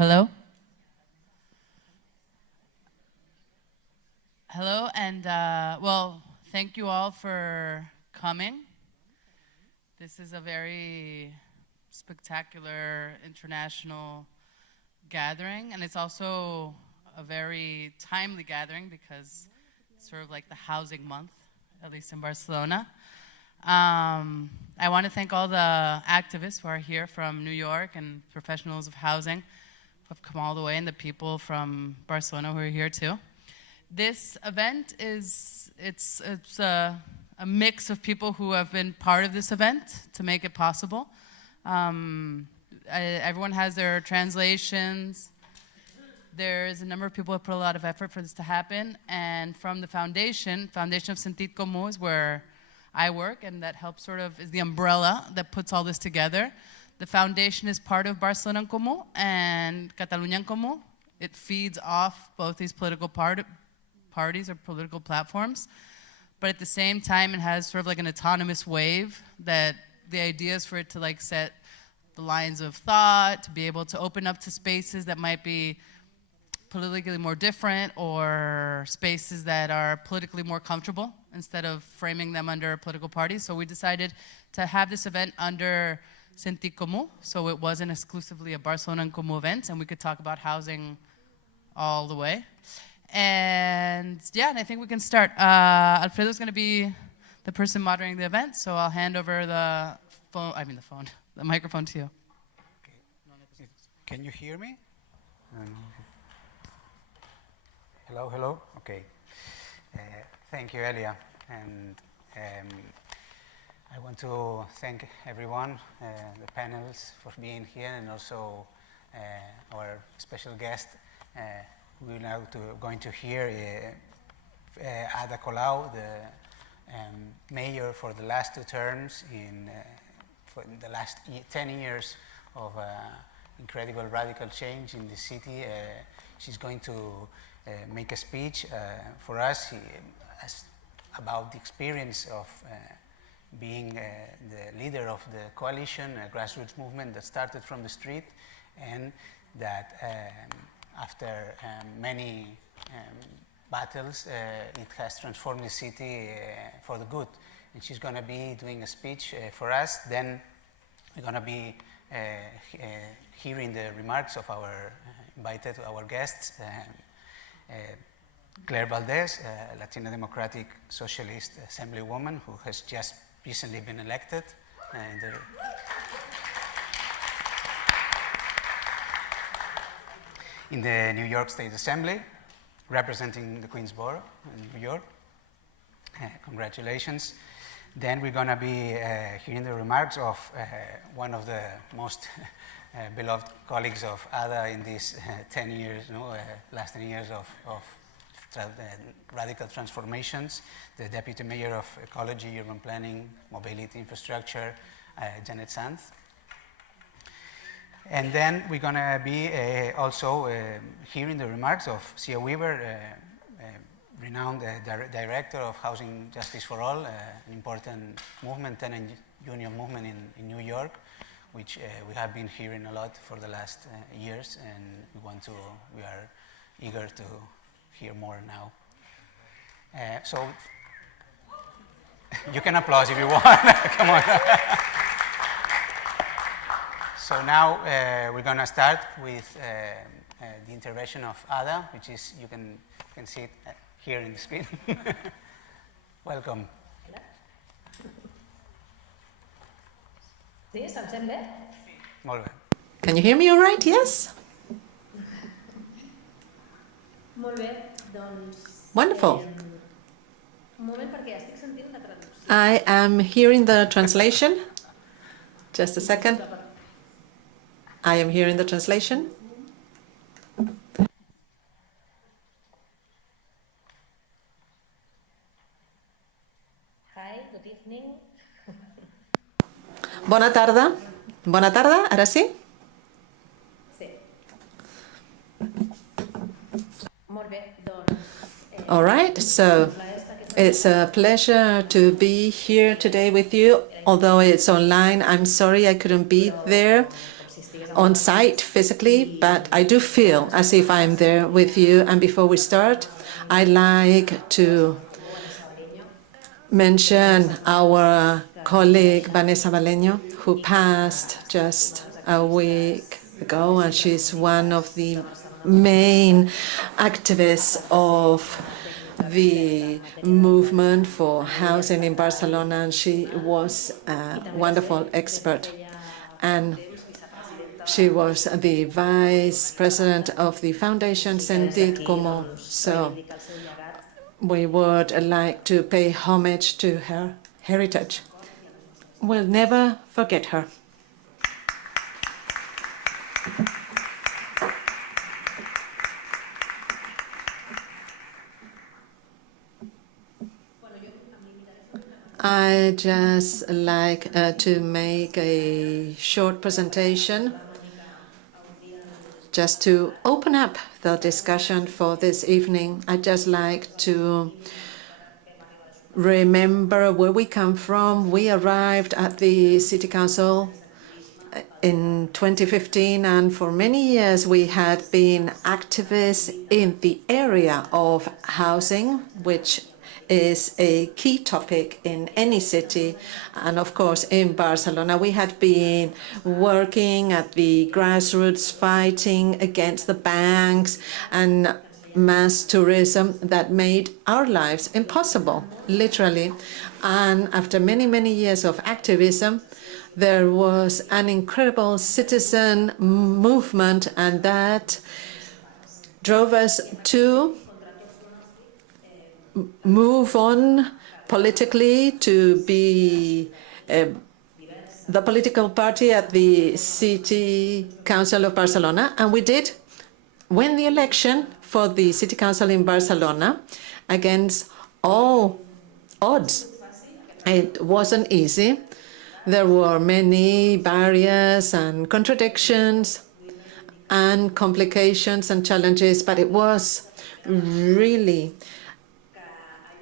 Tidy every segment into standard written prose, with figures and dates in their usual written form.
Hello? Hello, and well, thank you all for coming. This is a very spectacular international gathering, and it's also a very timely gathering because it's sort of like the housing month, at least in Barcelona. I want to thank all the activists who are here from New York and professionals of housing who have come all the way, and the people from Barcelona who are here too. This event is a mix of people who have been part of this event to make it possible. Everyone has their translations. There's a number of people who put a lot of effort for this to happen. And from the Foundation of Sentit Comú is where I work, and that helps is the umbrella that puts all this together. The foundation is part of Barcelona Comú and Catalunya Comú. It feeds off both these political parties or political platforms, but at the same time it has sort of like an autonomous wave that the idea is for it to set the lines of thought, to be able to open up to spaces that might be politically more different or spaces that are politically more comfortable instead of framing them under political parties. So we decided to have this event under Sentit Comú, so it wasn't exclusively a Barcelona Comú event, and we could talk about housing all the way. And yeah, and I think we can start. Alfredo's going to be the person moderating the event, so I'll hand over the microphone to you. Okay. Can you hear me? Hello. Okay. Thank you, Elia. And I want to thank everyone, the panels, for being here, and also our special guest. We're now going to hear Ada Colau, the mayor for the last 2 terms for the last 10 years of incredible radical change in the city. She's going to make a speech for us about the experience of being the leader of the coalition, a grassroots movement that started from the street, and that after many battles, it has transformed the city for the good. And she's going to be doing a speech for us. Then we're going to be hearing the remarks of our guests, Claire Valdez, Latina Democratic Socialist Assemblywoman, who has just recently been elected. In the New York State Assembly, representing the Queens Borough in New York. Congratulations. Then we're going to be hearing the remarks of one of the most beloved colleagues of Ada in these 10 years, last 10 years of radical transformations, the Deputy Mayor of Ecology, Urban Planning, Mobility, Infrastructure, Janet Sanz. And then we're going to be also hearing the remarks of Cea Weaver, renowned director of Housing Justice for All, an important movement, tenant union movement in New York, which we have been hearing a lot for the last years, and we are eager to hear more now. So you can applaud if you want. Come on. So now we're going to start with the intervention of Ada, which is, you can see it here in the screen. Welcome. Can you hear me all right? Yes? Wonderful. I am hearing the translation. Just a second. I am hearing the translation. Hi, good evening. Bona tarda. Bona tarda, ara sí? Sí. All right, so it's a pleasure to be here today with you. Although it's online, I'm sorry I couldn't be there. on site physically, but I do feel as if I'm there with you. And before we start, I'd like to mention our colleague Vanessa Valeño, who passed just a week ago, and she's one of the main activists of the movement for housing in Barcelona, and she was a wonderful expert. And she was the vice president of the foundation Sentit Comú. So we would like to pay homage to her heritage. We'll never forget her. I just like to make a short presentation just to open up the discussion for this evening. I'd just like to remember where we come from. We arrived at the City Council in 2015, and for many years we had been activists in the area of housing, which is a key topic in any city. And of course, in Barcelona, we had been working at the grassroots, fighting against the banks and mass tourism that made our lives impossible, literally. And after many, many years of activism, there was an incredible citizen movement, and that drove us to move on politically to be the political party at the City Council of Barcelona. And we did win the election for the City Council in Barcelona against all odds. It wasn't easy. There were many barriers and contradictions and complications and challenges, but it was really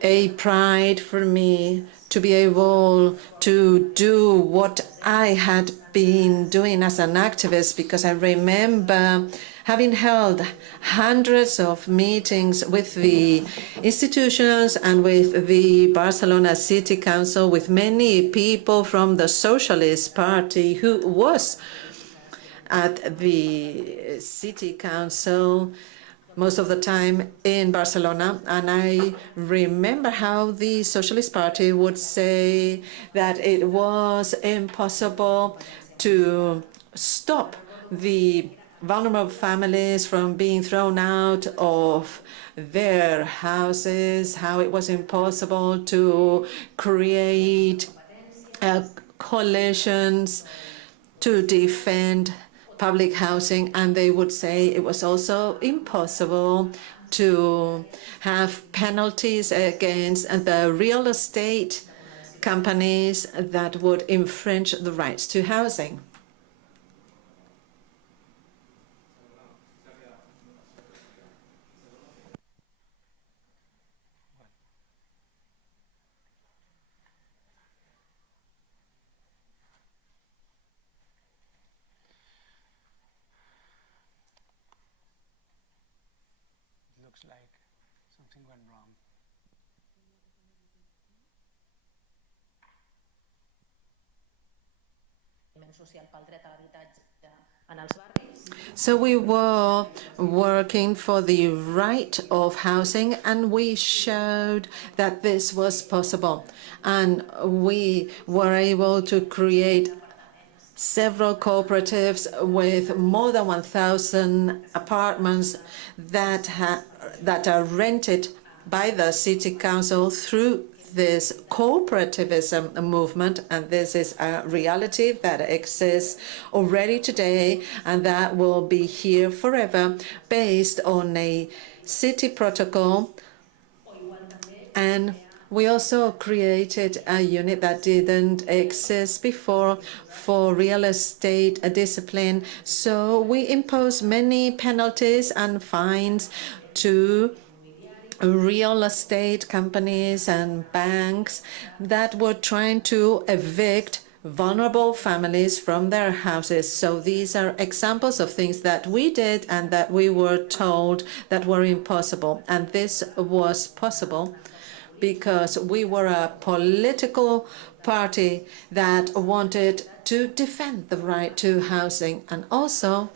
a pride for me to be able to do what I had been doing as an activist, because I remember having held hundreds of meetings with the institutions and with the Barcelona City Council, with many people from the Socialist Party who was at the City Council most of the time in Barcelona. And I remember how the Socialist Party would say that it was impossible to stop the vulnerable families from being thrown out of their houses, how it was impossible to create coalitions to defend public housing, and they would say it was also impossible to have penalties against the real estate companies that would infringe the rights to housing. Looks like something went wrong. So we were working for the right of housing, and we showed that this was possible. And we were able to create several cooperatives with more than 1,000 apartments that are rented by the City Council through this cooperativism movement. And this is a reality that exists already today, and that will be here forever, based on a city protocol. And we also created a unit that didn't exist before for real estate discipline. So we imposed many penalties and fines to real estate companies and banks that were trying to evict vulnerable families from their houses. So these are examples of things that we did and that we were told that were impossible. And this was possible because we were a political party that wanted to defend the right to housing. And also,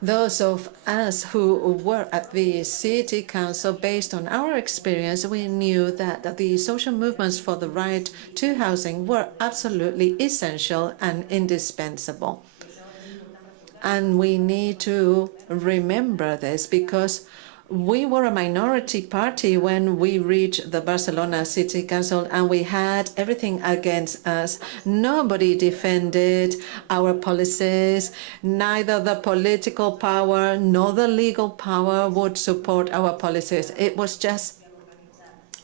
those of us who were at the city council, based on our experience, we knew that the social movements for the right to housing were absolutely essential and indispensable. And we need to remember this because we were a minority party when we reached the Barcelona City Council, and we had everything against us. Nobody defended our policies. Neither the political power nor the legal power would support our policies. It was just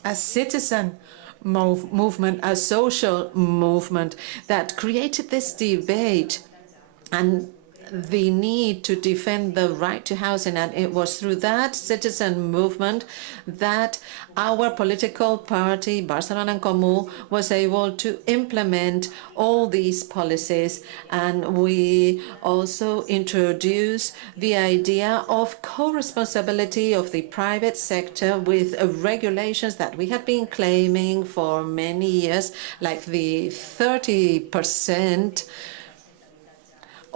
a citizen movement, a social movement that created this debate and the need to defend the right to housing. And it was through that citizen movement that our political party, Barcelona Comú, was able to implement all these policies. And we also introduced the idea of co-responsibility of the private sector with regulations that we had been claiming for many years, like the 30%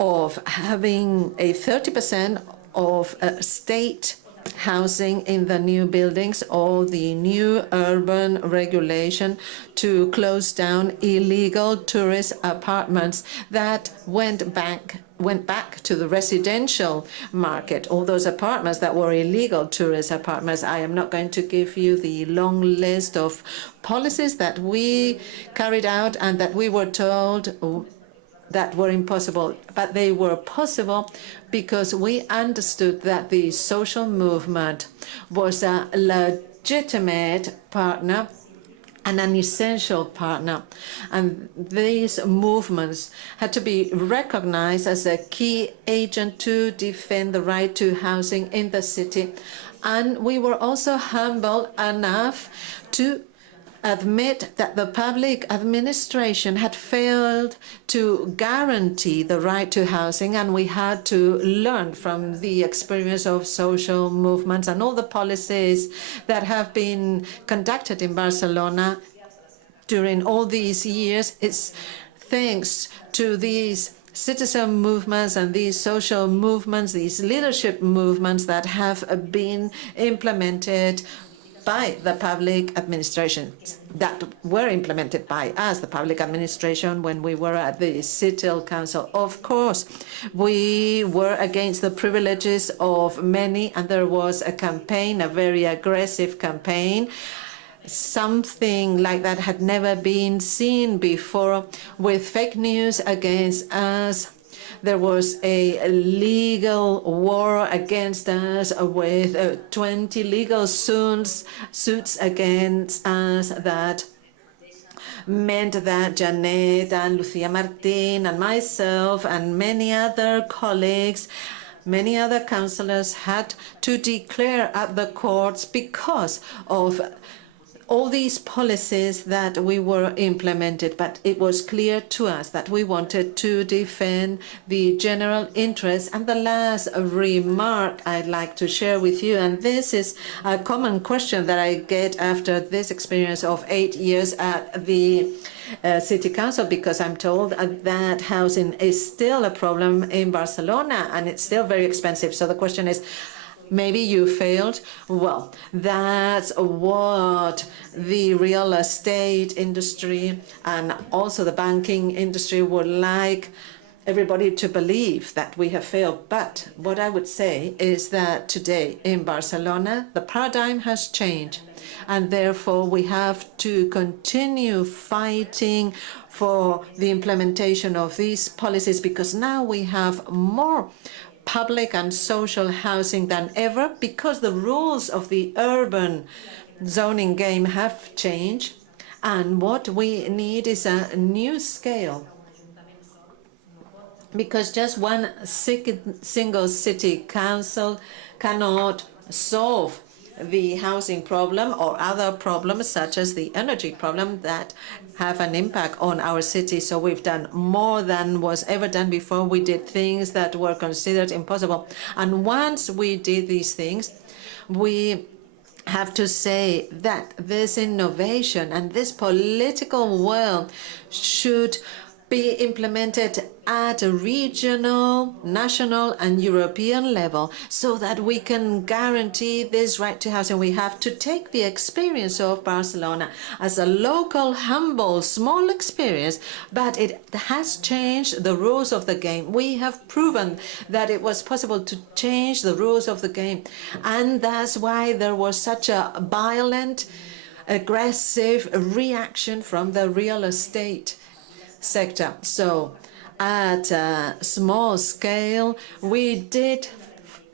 of having a 30% of state housing in the new buildings, or the new urban regulation to close down illegal tourist apartments that went back to the residential market. All those apartments that were illegal tourist apartments. I am not going to give you the long list of policies that we carried out and that we were told that were impossible, but they were possible because we understood that the social movement was a legitimate partner and an essential partner. And these movements had to be recognized as a key agent to defend the right to housing in the city. And we were also humble enough to admit that the public administration had failed to guarantee the right to housing, and we had to learn from the experience of social movements and all the policies that have been conducted in Barcelona during all these years. It's thanks to these citizen movements and these social movements, these leadership movements that have been implemented by the public administration, that were implemented by us, the public administration, when we were at the city council. Of course, we were against the privileges of many, and there was a campaign, a very aggressive campaign. Something like that had never been seen before, with fake news against us. There was a legal war against us with 20 legal suits against us that meant that Janet and Lucía Martín and myself and many other colleagues, many other councillors had to declare at the courts because of all these policies that we were implemented. But it was clear to us that we wanted to defend the general interest. And the last remark I'd like to share with you, and this is a common question that I get after this experience of 8 years at the City Council, because I'm told that housing is still a problem in Barcelona and it's still very expensive. So the question is, maybe you failed? Well, that's what the real estate industry and also the banking industry would like everybody to believe, that we have failed. But what I would say is that today in Barcelona, the paradigm has changed. And therefore, we have to continue fighting for the implementation of these policies, because now we have more public and social housing than ever, because the rules of the urban zoning game have changed. And what we need is a new scale, because just one single city council cannot solve the housing problem or other problems such as the energy problem that have an impact on our city. So we've done more than was ever done before. We did things that were considered impossible. And once we did these things, we have to say that this innovation and this political will should be implemented at a regional, national, and European level so that we can guarantee this right to housing. We have to take the experience of Barcelona as a local, humble, small experience, but it has changed the rules of the game. We have proven that it was possible to change the rules of the game, and that's why there was such a violent, aggressive reaction from the real estate sector. So at a small scale, we did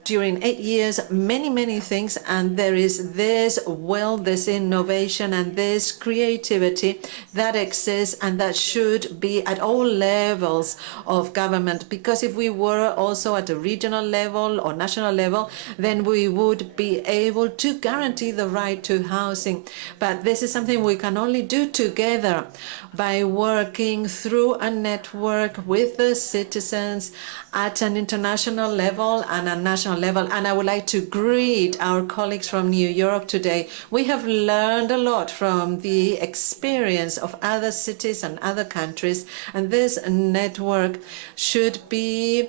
during 8 years many things, and there is this will, this innovation, and this creativity that exists and that should be at all levels of government. Because if we were also at a regional level or national level, then we would be able to guarantee the right to housing. But this is something we can only do together by working through a network with the citizens at an international level and a national level. And I would like to greet our colleagues from New York today. We have learned a lot from the experience of other cities and other countries, and this network should be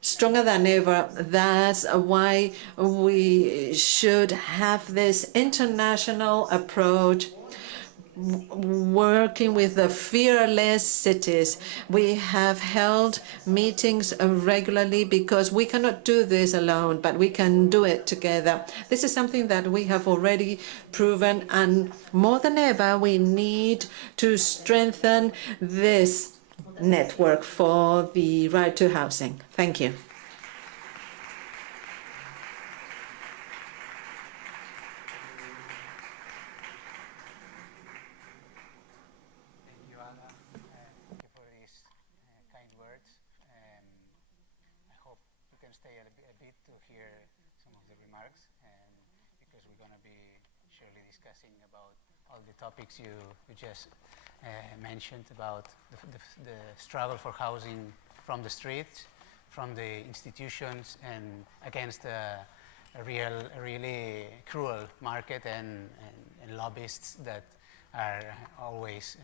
stronger than ever. That's why we should have this international approach, working with the fearless cities. We have held meetings regularly because we cannot do this alone, but we can do it together. This is something that we have already proven, and more than ever, we need to strengthen this network for the right to housing. Thank you. Thank you for these kind words. I hope you can stay a bit to hear some of the remarks, and because we're going to be surely discussing about all the topics you just mentioned about the struggle for housing from the streets, from the institutions, and against a really cruel market and lobbyists that are always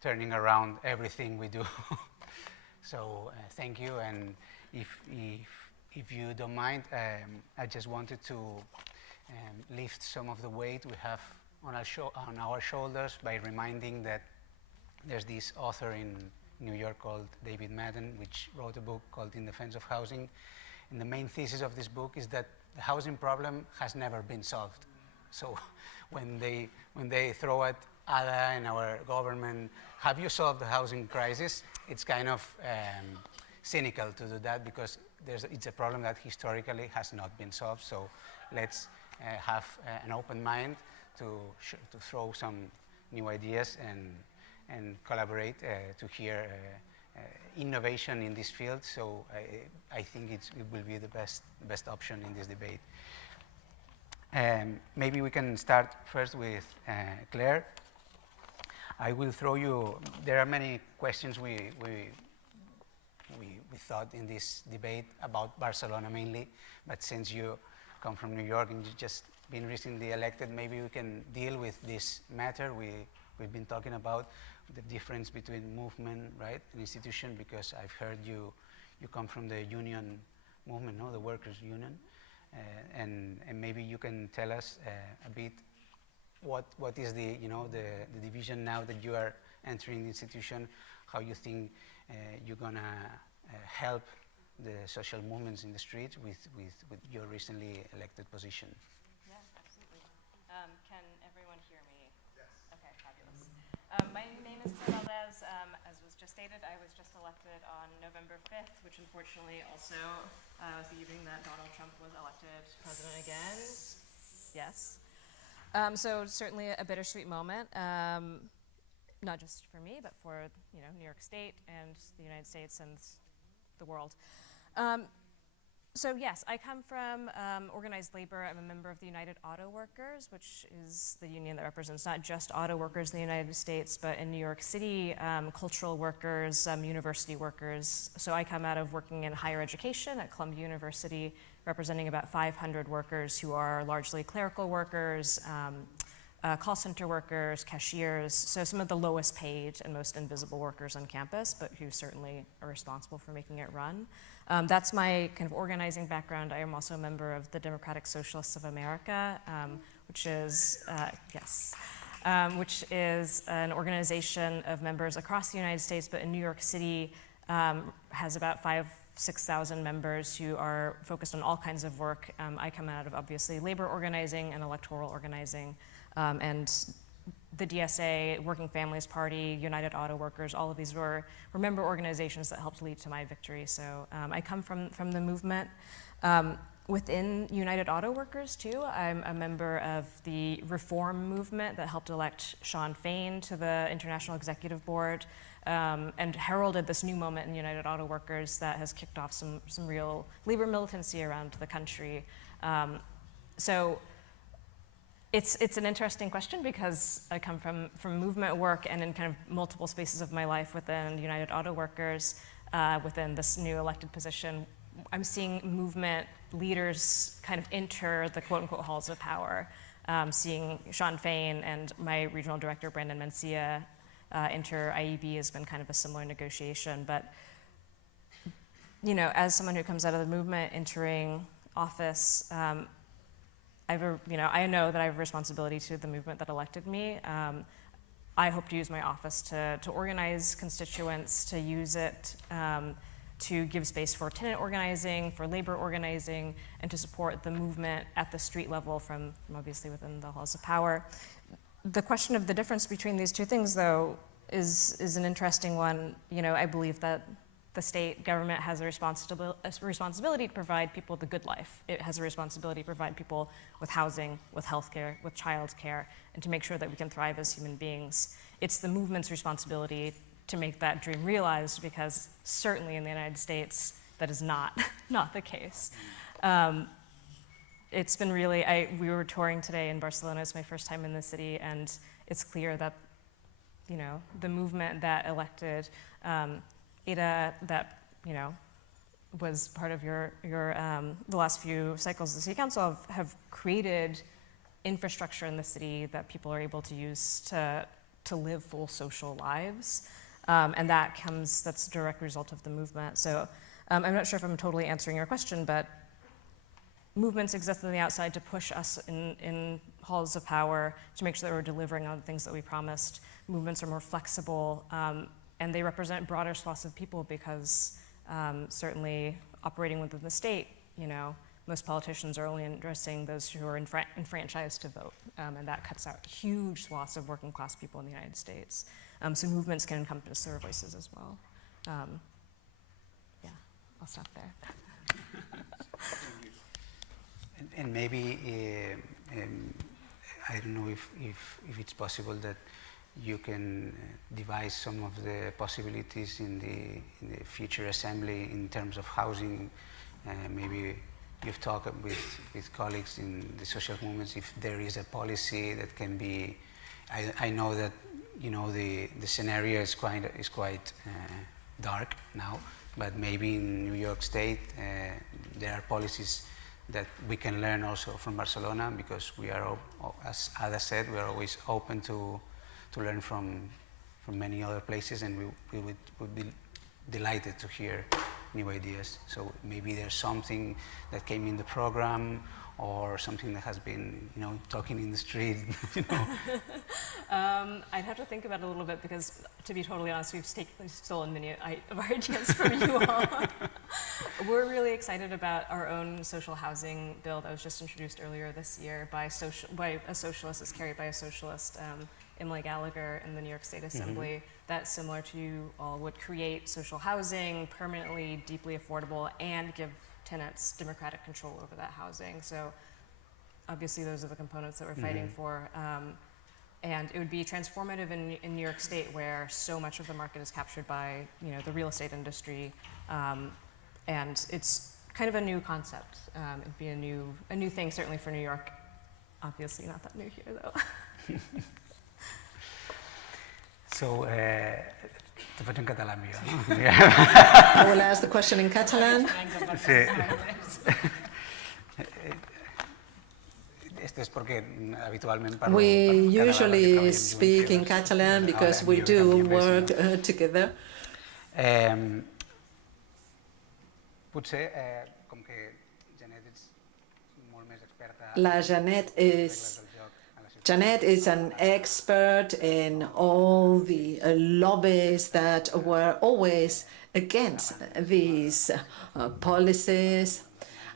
turning around everything we do. So thank you, and if you don't mind, I just wanted to lift some of the weight we have on our shoulders by reminding that there's this author in New York called David Madden, which wrote a book called In Defense of Housing. And the main thesis of this book is that the housing problem has never been solved. So when they throw at Ada and our government, have you solved the housing crisis? It's kind of cynical to do that, because it's a problem that historically has not been solved. So let's have an open mind to throw some new ideas and collaborate to hear innovation in this field. So I think it will be the best option in this debate. Maybe we can start first with Claire. I will throw you, there are many questions we thought in this debate about Barcelona mainly, but since you come from New York and you've just been recently elected, maybe we can deal with this matter we've been talking about, the difference between movement, right, and institution, because I've heard you come from the union movement, no, the workers' union, and maybe you can tell us a bit what is the division now that you are entering the institution, how you think you're gonna help the social movements in the streets with your recently elected position. Yeah, absolutely. Can everyone hear me? Yes. Okay, fabulous. My name is Cea Valdez. As was just stated, I was just elected on November 5th, which unfortunately also was the evening that Donald Trump was elected president again. Yes. So certainly a bittersweet moment, not just for me, but for New York State and the United States and the world. So yes, I come from organized labor. I'm a member of the United Auto Workers, which is the union that represents not just auto workers in the United States, but in New York City, cultural workers, university workers. So I come out of working in higher education at Columbia University, representing about 500 workers who are largely clerical workers, call center workers, cashiers, so some of the lowest paid and most invisible workers on campus, but who certainly are responsible for making it run. That's my kind of organizing background. I am also a member of the Democratic Socialists of America, which is, which is an organization of members across the United States, but in New York City has about 6,000 members who are focused on all kinds of work. I come out of obviously labor organizing and electoral organizing, and the DSA, Working Families Party, United Auto Workers, all of these were member organizations that helped lead to my victory. So I come from the movement. Within United Auto Workers too, I'm a member of the reform movement that helped elect Shawn Fain to the International Executive Board, and heralded this new moment in United Auto Workers that has kicked off some real labor militancy around the country. So it's an interesting question because I come from movement work and in kind of multiple spaces of my life within United Auto Workers, within this new elected position. I'm seeing movement leaders kind of enter the quote unquote halls of power, seeing Shawn Fain and my regional director, Brandon Mencia, enter IEB has been kind of a similar negotiation. But, you know, as someone who comes out of the movement entering office, I know that I have a responsibility to the movement that elected me. I hope to use my office to organize constituents, to use it to give space for tenant organizing, for labor organizing, and to support the movement at the street level from obviously within the halls of power. The question of the difference between these two things, though, is an interesting one. You know, I believe that the state government has a responsibility to provide people the good life. It has a responsibility to provide people with housing, with healthcare, with childcare, and to make sure that we can thrive as human beings. It's the movement's responsibility to make that dream realized, because certainly in the United States, that is not the case. It's been really, we were touring today in Barcelona. It's my first time in the city, and it's clear that, you know, the movement that elected Ada, that, you know, was part of your the last few cycles of the city council have created infrastructure in the city that people are able to use to live full social lives. And that's a direct result of the movement. So I'm not sure if I'm totally answering your question, but movements exist on the outside to push us in halls of power to make sure that we're delivering on the things that we promised. Movements are more flexible, and they represent broader swaths of people because certainly operating within the state, you know, most politicians are only addressing those who are enfranchised to vote, and that cuts out huge swaths of working class people in the United States. So movements can encompass their voices as well. Yeah, I'll stop there. And maybe, I don't know if it's possible that you can devise some of the possibilities in the future assembly in terms of housing. Maybe you've talked with colleagues in the social movements if there is a policy that can be. I know that, you know, the scenario is quite dark now, but maybe in New York State there are policies that we can learn also from Barcelona, because we are, as Ada said, we are always open to learn from many other places, and we would be delighted to hear new ideas. So maybe there's something that came in the program, or something that has been, you know, talking in the street, you know. I'd have to think about it a little bit, because to be totally honest, we've stolen many of our ideas from you all. We're really excited about our own social housing bill that was just introduced earlier this year by a socialist. It's carried by a socialist, Emily Gallagher, in the New York State Assembly. Mm-hmm. That, similar to you all, would create social housing, permanently, deeply affordable, and give tenants democratic control over that housing. So obviously those are the components that we're fighting for. And it would be transformative in New York State, where so much of the market is captured by, you know, the real estate industry. And it's kind of a new concept. It'd be a new thing, certainly for New York. Obviously not that new here, though. So, te faig en català millor, no? I will ask the question in Catalan. Sí. Esto es porque habitualment parlo We cada vegada que usually treballem speak junts, in Catalan because we Ahora, do millor work canviem més, together. no? Potser, com que Janet ets molt més experta La Janet en les is regles del joc a la ciutat, Janet is an expert in all the lobbies that were always against these policies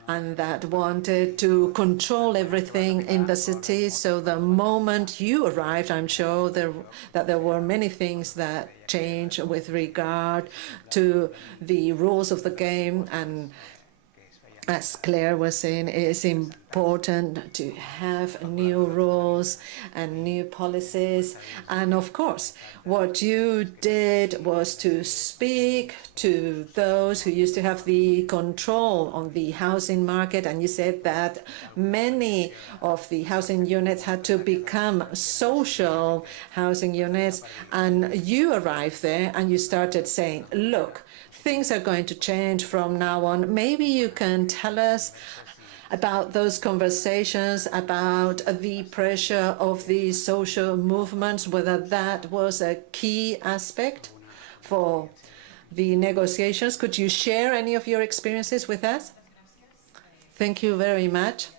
and that wanted to control everything in the city. So the moment you arrived, I'm sure that there were many things that changed with regard to the rules of the game. And as Claire was saying, it is important to have new rules and new policies. And of course, what you did was to speak to those who used to have the control on the housing market. And you said that many of the housing units had to become social housing units. And you arrived there and you started saying, look, things are going to change from now on. Maybe you can tell us about those conversations, about the pressure of the social movements, whether that was a key aspect for the negotiations. Could you share any of your experiences with us? Thank you very much.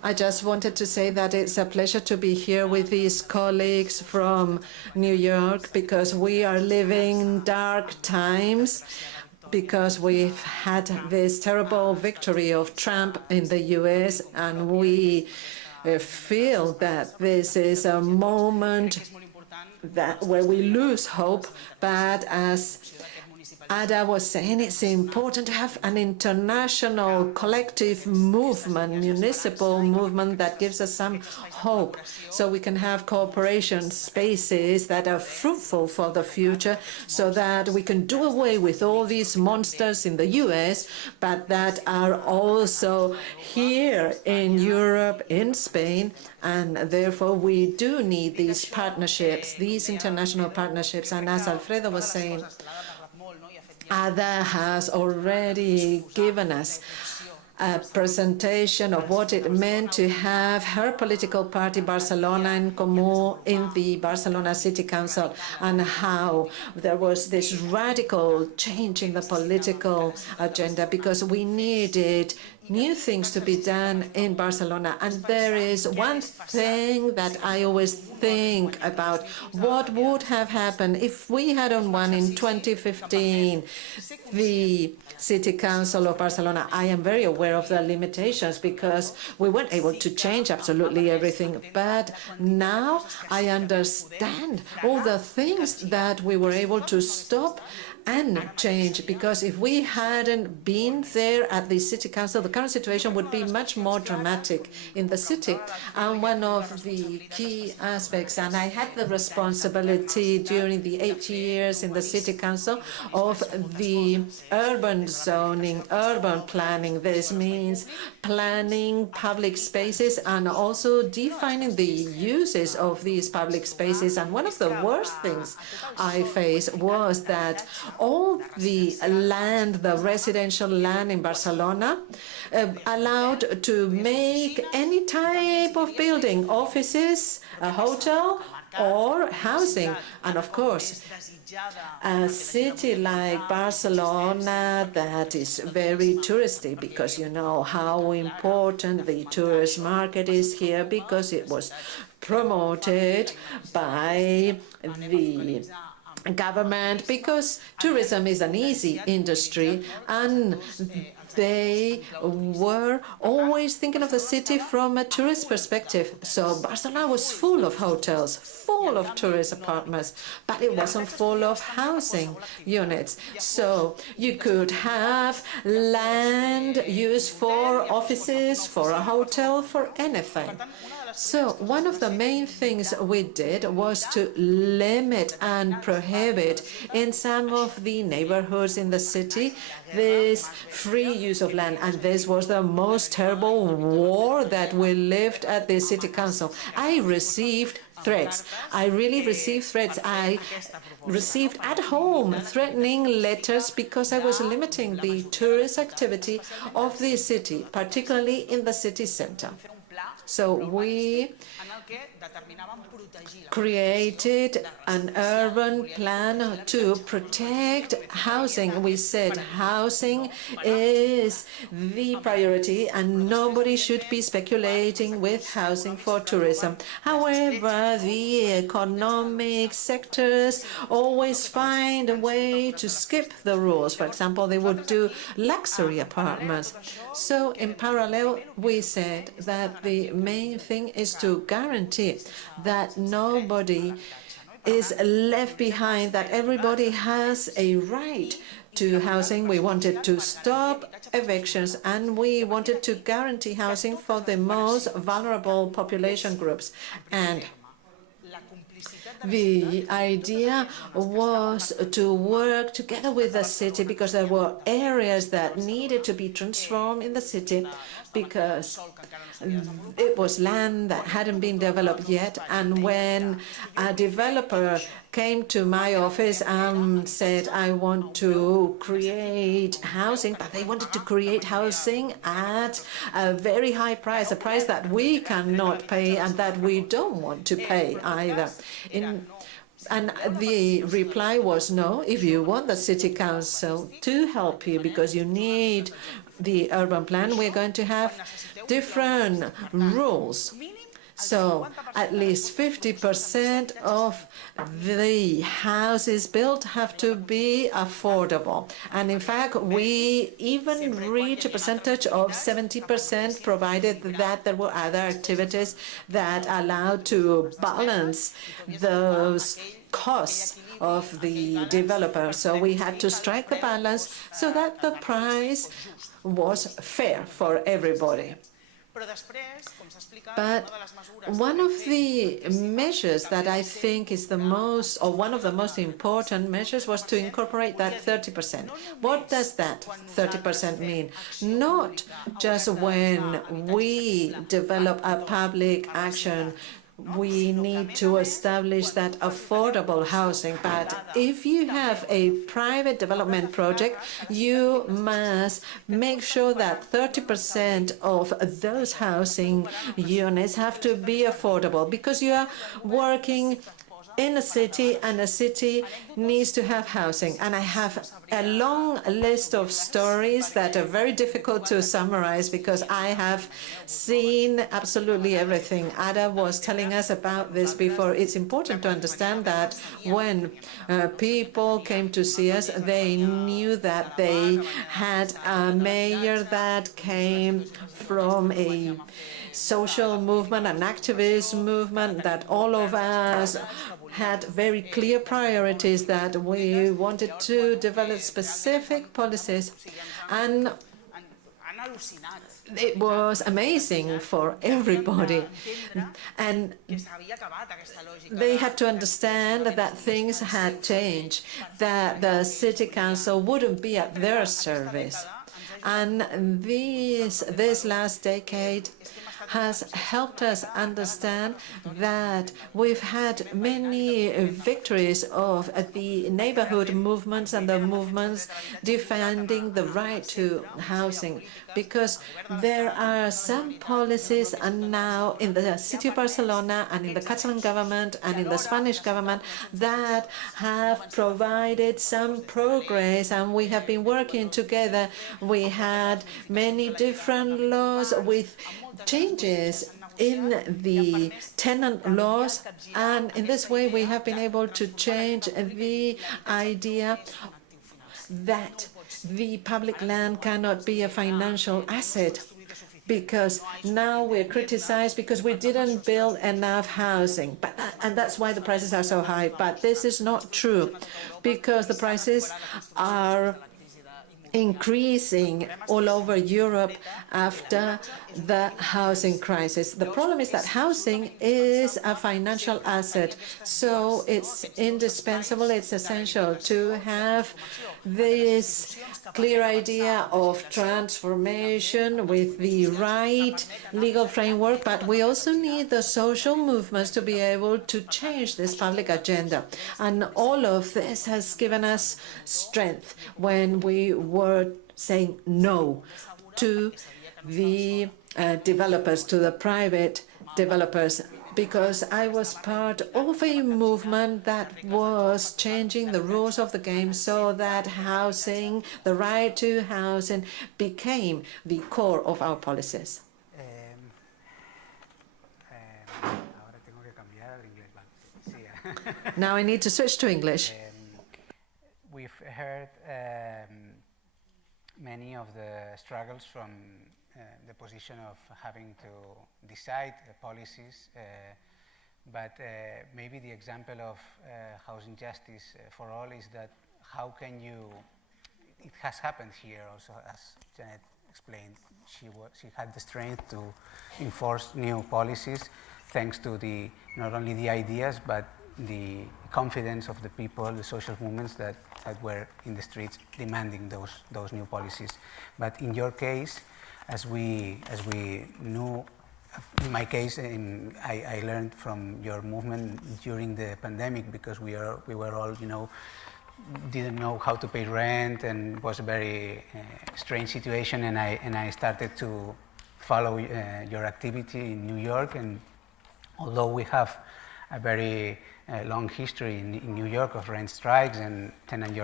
I just wanted to say that it's a pleasure to be here with these colleagues from New York because we are living dark times because we've had this terrible victory of Trump in the US and we feel that this is a moment where we lose hope, but as Ada was saying, it's important to have an international collective movement, municipal movement that gives us some hope so we can have cooperation spaces that are fruitful for the future so that we can do away with all these monsters in the US, but that are also here in Europe, in Spain, and therefore we do need these partnerships, these international partnerships. And as Alfredo was saying, Ada has already given us a presentation of what it meant to have her political party, Barcelona and Comú, in the Barcelona City Council, and how there was this radical change in the political agenda because we needed new things to be done in Barcelona. And there is one thing that I always think about: what would have happened if we had won in 2015 the City Council of Barcelona? I am very aware of the limitations because we weren't able to change absolutely everything. But now I understand all the things that we were able to stop and change, because if we hadn't been there at the City Council, the current situation would be much more dramatic in the city. And one of the key aspects, and I had the responsibility during the 8 years in the City Council of the urban zoning, urban planning. This means planning public spaces and also defining the uses of these public spaces. And one of the worst things I faced was that all the land, the residential land in Barcelona, allowed to make any type of building, offices, a hotel, or housing. And of course, a city like Barcelona that is very touristy, because you know how important the tourist market is here, because it was promoted by the government, because tourism is an easy industry, and they were always thinking of the city from a tourist perspective. So Barcelona was full of hotels, full of tourist apartments, but it wasn't full of housing units. So you could have land used for offices, for a hotel, for anything. So one of the main things we did was to limit and prohibit in some of the neighborhoods in the city this free use of land. And this was the most terrible war that we lived at the city council. I received threats. I really received threats. I received at home threatening letters because I was limiting the tourist activity of the city, particularly in the city center. So we created an urban plan to protect housing. We said housing is the priority and nobody should be speculating with housing for tourism. However, the economic sectors always find a way to skip the rules. For example, they would do luxury apartments. So in parallel, we said that the main thing is to guarantee that nobody is left behind, that everybody has a right to housing. We wanted to stop evictions and we wanted to guarantee housing for the most vulnerable population groups. And the idea was to work together with the city because there were areas that needed to be transformed in the city because it was land that hadn't been developed yet. And when a developer came to my office and said, I want to create housing, but they wanted to create housing at a very high price, a price that we cannot pay and that we don't want to pay either. And the reply was no, if you want the city council to help you because you need the urban plan, we're going to have different rules. So at least 50% of the houses built have to be affordable. And in fact, we even reach a percentage of 70%, provided that there were other activities that allowed to balance those costs of the developer. So we had to strike the balance so that the price was fair for everybody. But one of the measures that I think is the most, or one of the most important measures, was to incorporate that 30%. What does that 30% mean? Not just when we develop a public action, we need to establish that affordable housing. But if you have a private development project, you must make sure that 30% of those housing units have to be affordable, because you are working in a city and a city needs to have housing. And I have a long list of stories that are very difficult to summarize because I have seen absolutely everything. Ada was telling us about this before. It's important to understand that when people came to see us, they knew that they had a mayor that came from a social movement, an activist movement, that all of us had very clear priorities, that we wanted to develop specific policies. And it was amazing for everybody. And they had to understand that things had changed, that the city council wouldn't be at their service. And this last decade has helped us understand that we've had many victories of the neighborhood movements and the movements defending the right to housing, because there are some policies and now in the city of Barcelona and in the Catalan government and in the Spanish government that have provided some progress, and we have been working together. We had many different laws with changes in the tenant laws, and in this way we have been able to change the idea that the public land cannot be a financial asset, because now we're criticized because we didn't build enough housing, and that's why the prices are so high. But this is not true, because the prices are increasing all over Europe after the housing crisis. The problem is that housing is a financial asset, so it's indispensable, it's essential to have this clear idea of transformation with the right legal framework, but we also need the social movements to be able to change this public agenda. And all of this has given us strength when we were saying no to the developers, to the private developers, because I was part of a movement that was changing the rules of the game so that housing, the right to housing, became the core of our policies. Ahora tengo que cambiar al inglés, vale. Now I need to switch to English. We've heard many of the struggles from the position of having to decide policies, but maybe the example of housing justice for all is that how can you, it has happened here also, as Janet explained, she had the strength to enforce new policies thanks to not only the ideas but the confidence of the people, the social movements that were in the streets demanding those new policies. But in your case, as we knew, in my case, I learned from your movement during the pandemic because we were all, didn't know how to pay rent, and it was a very strange situation. And I started to follow your activity in New York. And although we have a very long history in New York of rent strikes and tenant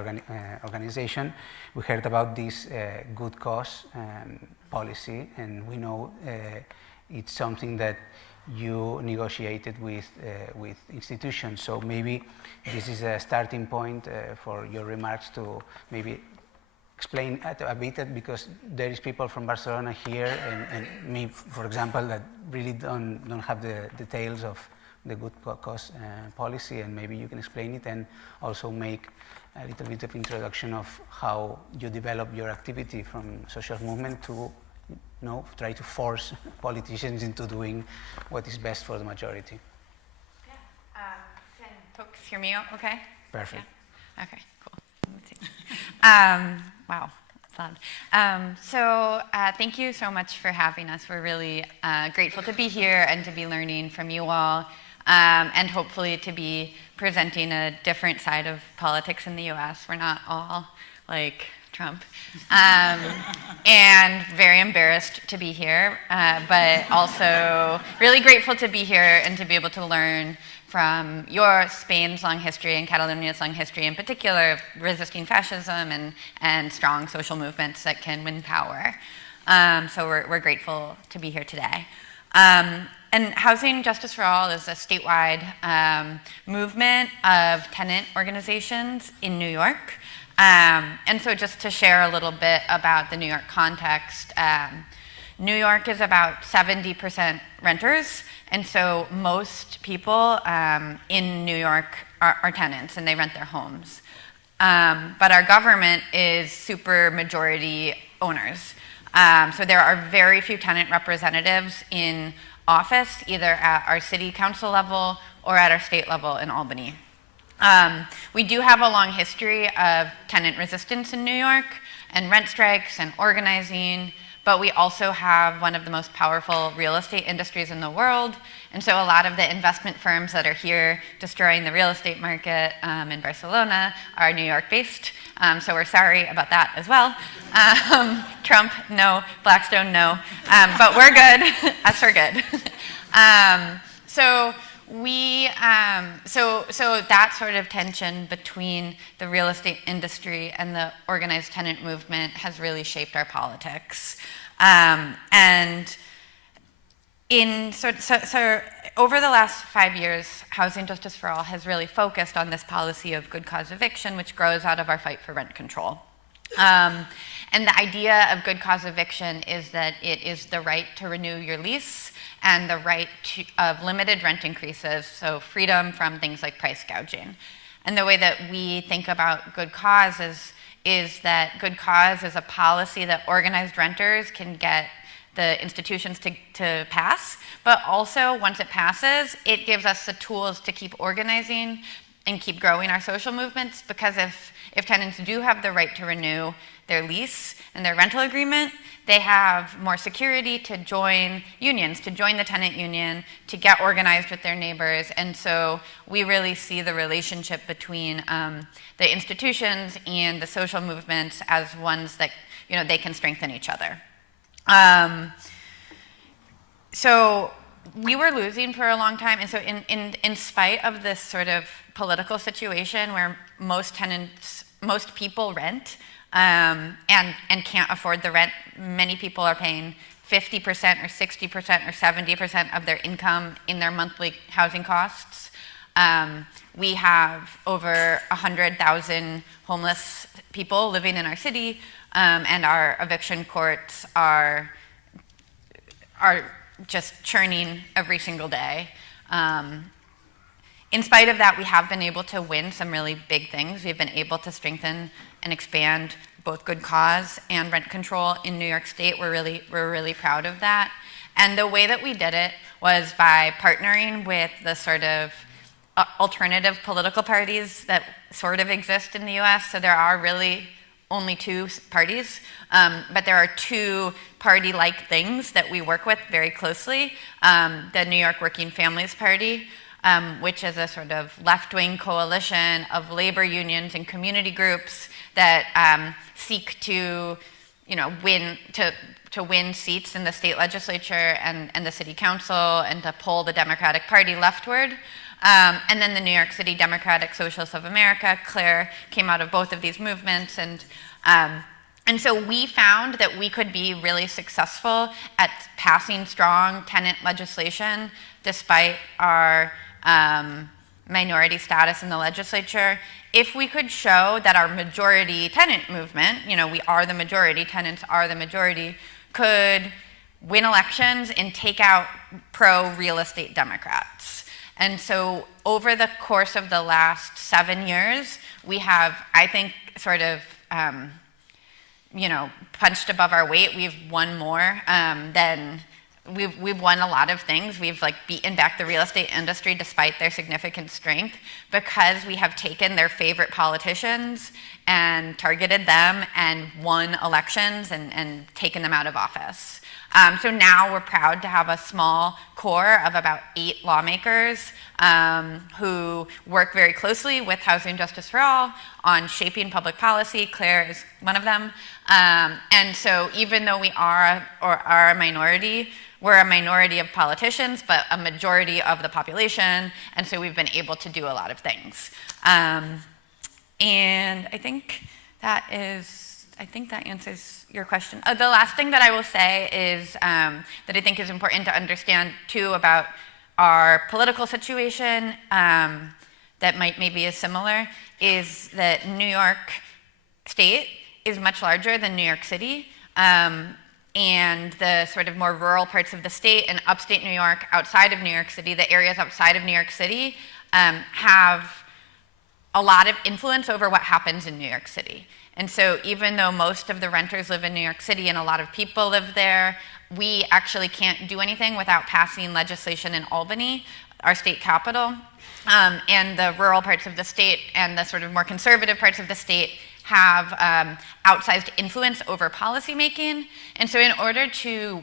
organization, we heard about this good cause policy, and we know it's something that you negotiated with institutions. So maybe this is a starting point for your remarks to maybe explain a bit, because there is people from Barcelona here and me, for example, that really don't have the details of the good cause policy, and maybe you can explain it and also make a little bit of introduction of how you develop your activity from social movement to try to force politicians into doing what is best for the majority. Yeah. Can folks hear me okay? Perfect. Yeah? Okay, cool. Let me see. Wow, that's loud. Thank you so much for having us. We're really grateful to be here and to be learning from you all, and hopefully to be presenting a different side of politics in the US. We're not all like Trump, and very embarrassed to be here, but also really grateful to be here and to be able to learn from your Spain's long history and Catalonia's long history in particular of resisting fascism and strong social movements that can win power. So we're grateful to be here today. And Housing Justice for All is a statewide movement of tenant organizations in New York. And so just to share a little bit about the New York context, New York is about 70% renters, and so most people in New York are tenants and they rent their homes. But our government is super majority owners. So there are very few tenant representatives in office, either at our city council level or at our state level in Albany. We do have a long history of tenant resistance in New York and rent strikes and organizing, but we also have one of the most powerful real estate industries in the world. And so a lot of the investment firms that are here destroying the real estate market in Barcelona are New York based. So we're sorry about that as well. Trump, no. Blackstone, no. But we're good. Us are good. So that sort of tension between the real estate industry and the organized tenant movement has really shaped our politics. And over the last 5 years, Housing Justice for All has really focused on this policy of good cause eviction, which grows out of our fight for rent control. And the idea of good cause eviction is that it is the right to renew your lease and the right of limited rent increases, so freedom from things like price gouging. And the way that we think about good cause is is that good cause is a policy that organized renters can get the institutions to pass, but also once it passes, it gives us the tools to keep organizing and keep growing our social movements, because if tenants do have the right to renew their lease and their rental agreement, they have more security to join unions, to join the tenant union, to get organized with their neighbors. And so we really see the relationship between the institutions and the social movements as ones that, you know, they can strengthen each other. So we were losing for a long time, and so in spite of this sort of political situation where most people rent and can't afford the rent, many people are paying 50% or 60% or 70% of their income in their monthly housing costs. We have over 100,000 homeless people living in our city, and our eviction courts are just churning every single day. In spite of that, we have been able to win some really big things. We've been able to strengthen and expand both good cause and rent control in New York State. We're really proud of that. And the way that we did it was by partnering with the sort of alternative political parties that sort of exist in the US. So there are really only two parties, but there are two party-like things that we work with very closely. The New York Working Families Party, which is a sort of left-wing coalition of labor unions and community groups that seek to, you know, win seats in the state legislature and the city council, and to pull the Democratic Party leftward. And then the New York City Democratic Socialists of America, Claire, came out of both of these movements. And so we found that we could be really successful at passing strong tenant legislation despite our minority status in the legislature, if we could show that our majority tenant movement, you know, we are the majority, tenants are the majority, could win elections and take out pro-real estate Democrats. And so over the course of the last 7 years, we have, I think, sort of, you know, punched above our weight. We've won more than, we've won a lot of things. We've like beaten back the real estate industry despite their significant strength, because we have taken their favorite politicians and targeted them and won elections and taken them out of office. So now we're proud to have a small core of about 8 lawmakers who work very closely with Housing Justice for All on shaping public policy. Claire is one of them. And so even though we are a minority, we're a minority of politicians, but a majority of the population. And so we've been able to do a lot of things. And I think that answers your question. The last thing that I will say is that I think is important to understand too about our political situation that maybe is similar, is that New York State is much larger than New York City. And the sort of more rural parts of the state and upstate New York, outside of New York City, the areas outside of New York City have a lot of influence over what happens in New York City. And so even though most of the renters live in New York City and a lot of people live there, we actually can't do anything without passing legislation in Albany, our state capital. And the rural parts of the state and the sort of more conservative parts of the state have outsized influence over policymaking. And so in order to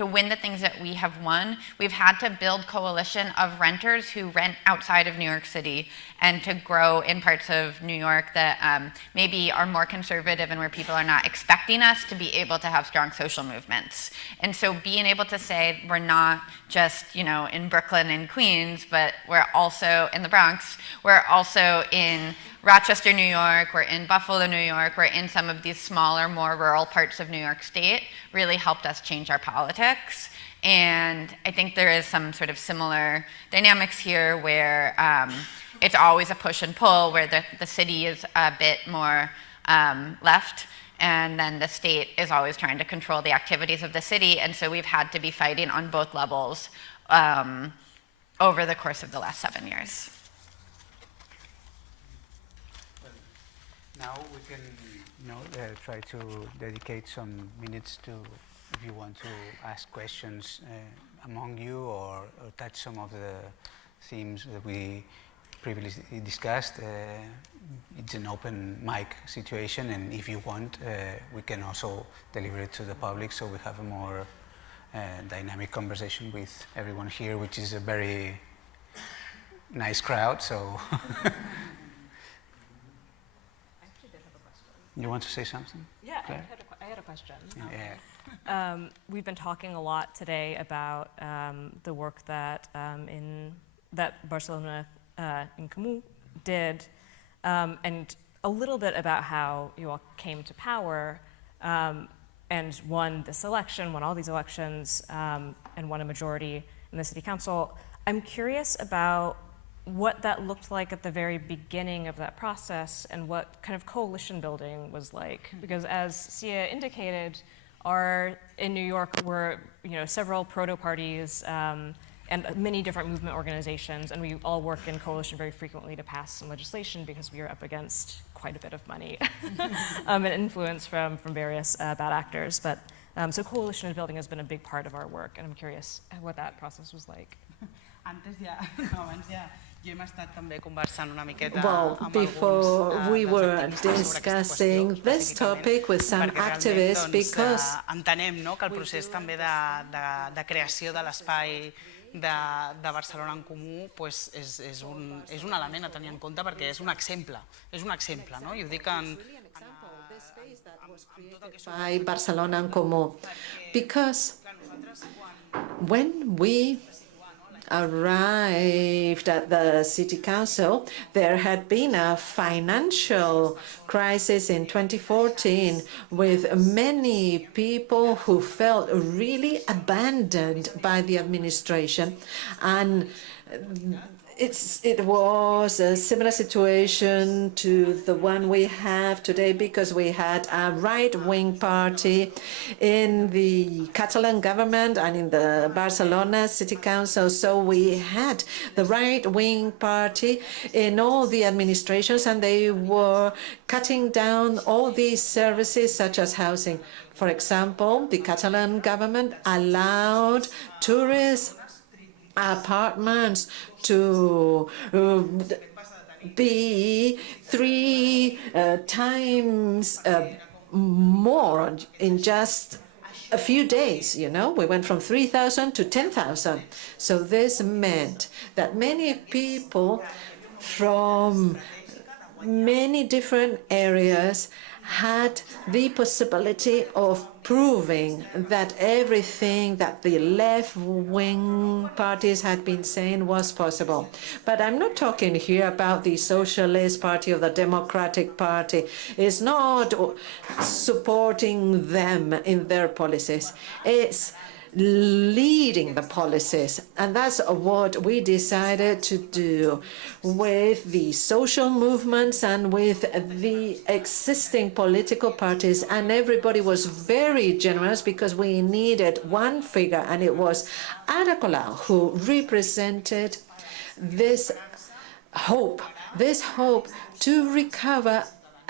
win the things that we have won, we've had to build coalition of renters who rent outside of New York City, and to grow in parts of New York that maybe are more conservative and where people are not expecting us to be able to have strong social movements. And so being able to say we're not just, you know, in Brooklyn and Queens, but we're also in the Bronx, we're also in Rochester, New York, we're in Buffalo, New York, we're in some of these smaller, more rural parts of New York State, really helped us change our politics. And I think there is some sort of similar dynamics here where it's always a push and pull, where the city is a bit more left, and then the state is always trying to control the activities of the city. And so we've had to be fighting on both levels over the course of the last 7 years. Now we can, try to dedicate some minutes to, if you want to ask questions among you or touch some of the themes that we previously discussed. It's an open mic situation, and if you want, we can also deliver it to the public, so we have a more dynamic conversation with everyone here, which is a very nice crowd. So, you want to say something? Yeah, Claire? I had a question. Yeah. We've been talking a lot today about the work that that Barcelona in Comú did, and a little bit about how you all came to power and won this election, won all these elections, and won a majority in the city council. I'm curious about what that looked like at the very beginning of that process and what kind of coalition building was like. Because as Cea indicated, in New York were several proto-parties and many different movement organizations, and we all work in coalition very frequently to pass some legislation because we are up against quite a bit of money and influence from various bad actors. But so coalition building has been a big part of our work, and I'm curious what that process was like. Well, before we were discussing this topic with some activists because entenem que el procés també de creació de l'espai de Barcelona en Comú és un element a tenir en compte perquè és un exemple, no? I ho dic en by Barcelona and Comú, because when we arrived at the city council, there had been a financial crisis in 2014 with many people who felt really abandoned by the administration, and it was a similar situation to the one we have today, because we had a right-wing party in the Catalan government and in the Barcelona city council. So we had the right-wing party in all the administrations, and they were cutting down all these services such as housing. For example, the Catalan government allowed tourist apartments to be 3 times more in just a few days. We went from 3,000 to 10,000. So this meant that many people from many different areas had the possibility of proving that everything that the left-wing parties had been saying was possible. But I'm not talking here about the Socialist Party or the Democratic Party. It's not supporting them in their policies. It's leading the policies, and that's what we decided to do with the social movements and with the existing political parties. And everybody was very generous because we needed one figure, and it was Ada Colau, who represented this hope to recover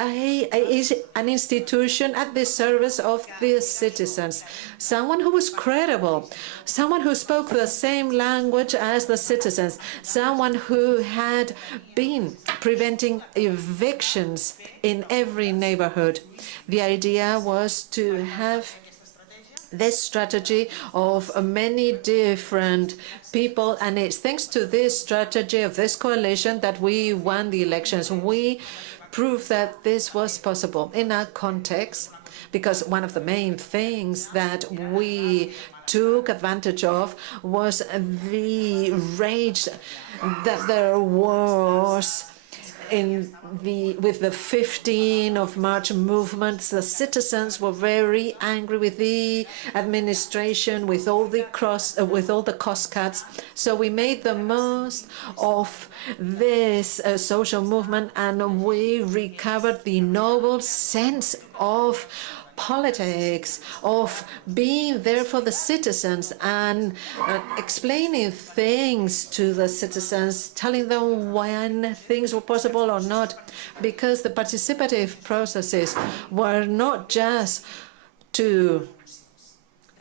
an institution at the service of the citizens, someone who was credible, someone who spoke the same language as the citizens, someone who had been preventing evictions in every neighborhood. The idea was to have this strategy of many different people, and it's thanks to this strategy of this coalition that we won the elections. We prove that this was possible in a context, because one of the main things that we took advantage of was the rage that there was with the 15 of March movements. The citizens were very angry with the administration, with all the cost cuts. So we made the most of this social movement, and we recovered the noble sense of politics of being there for the citizens and explaining things to the citizens, telling them when things were possible or not, because the participative processes were not just to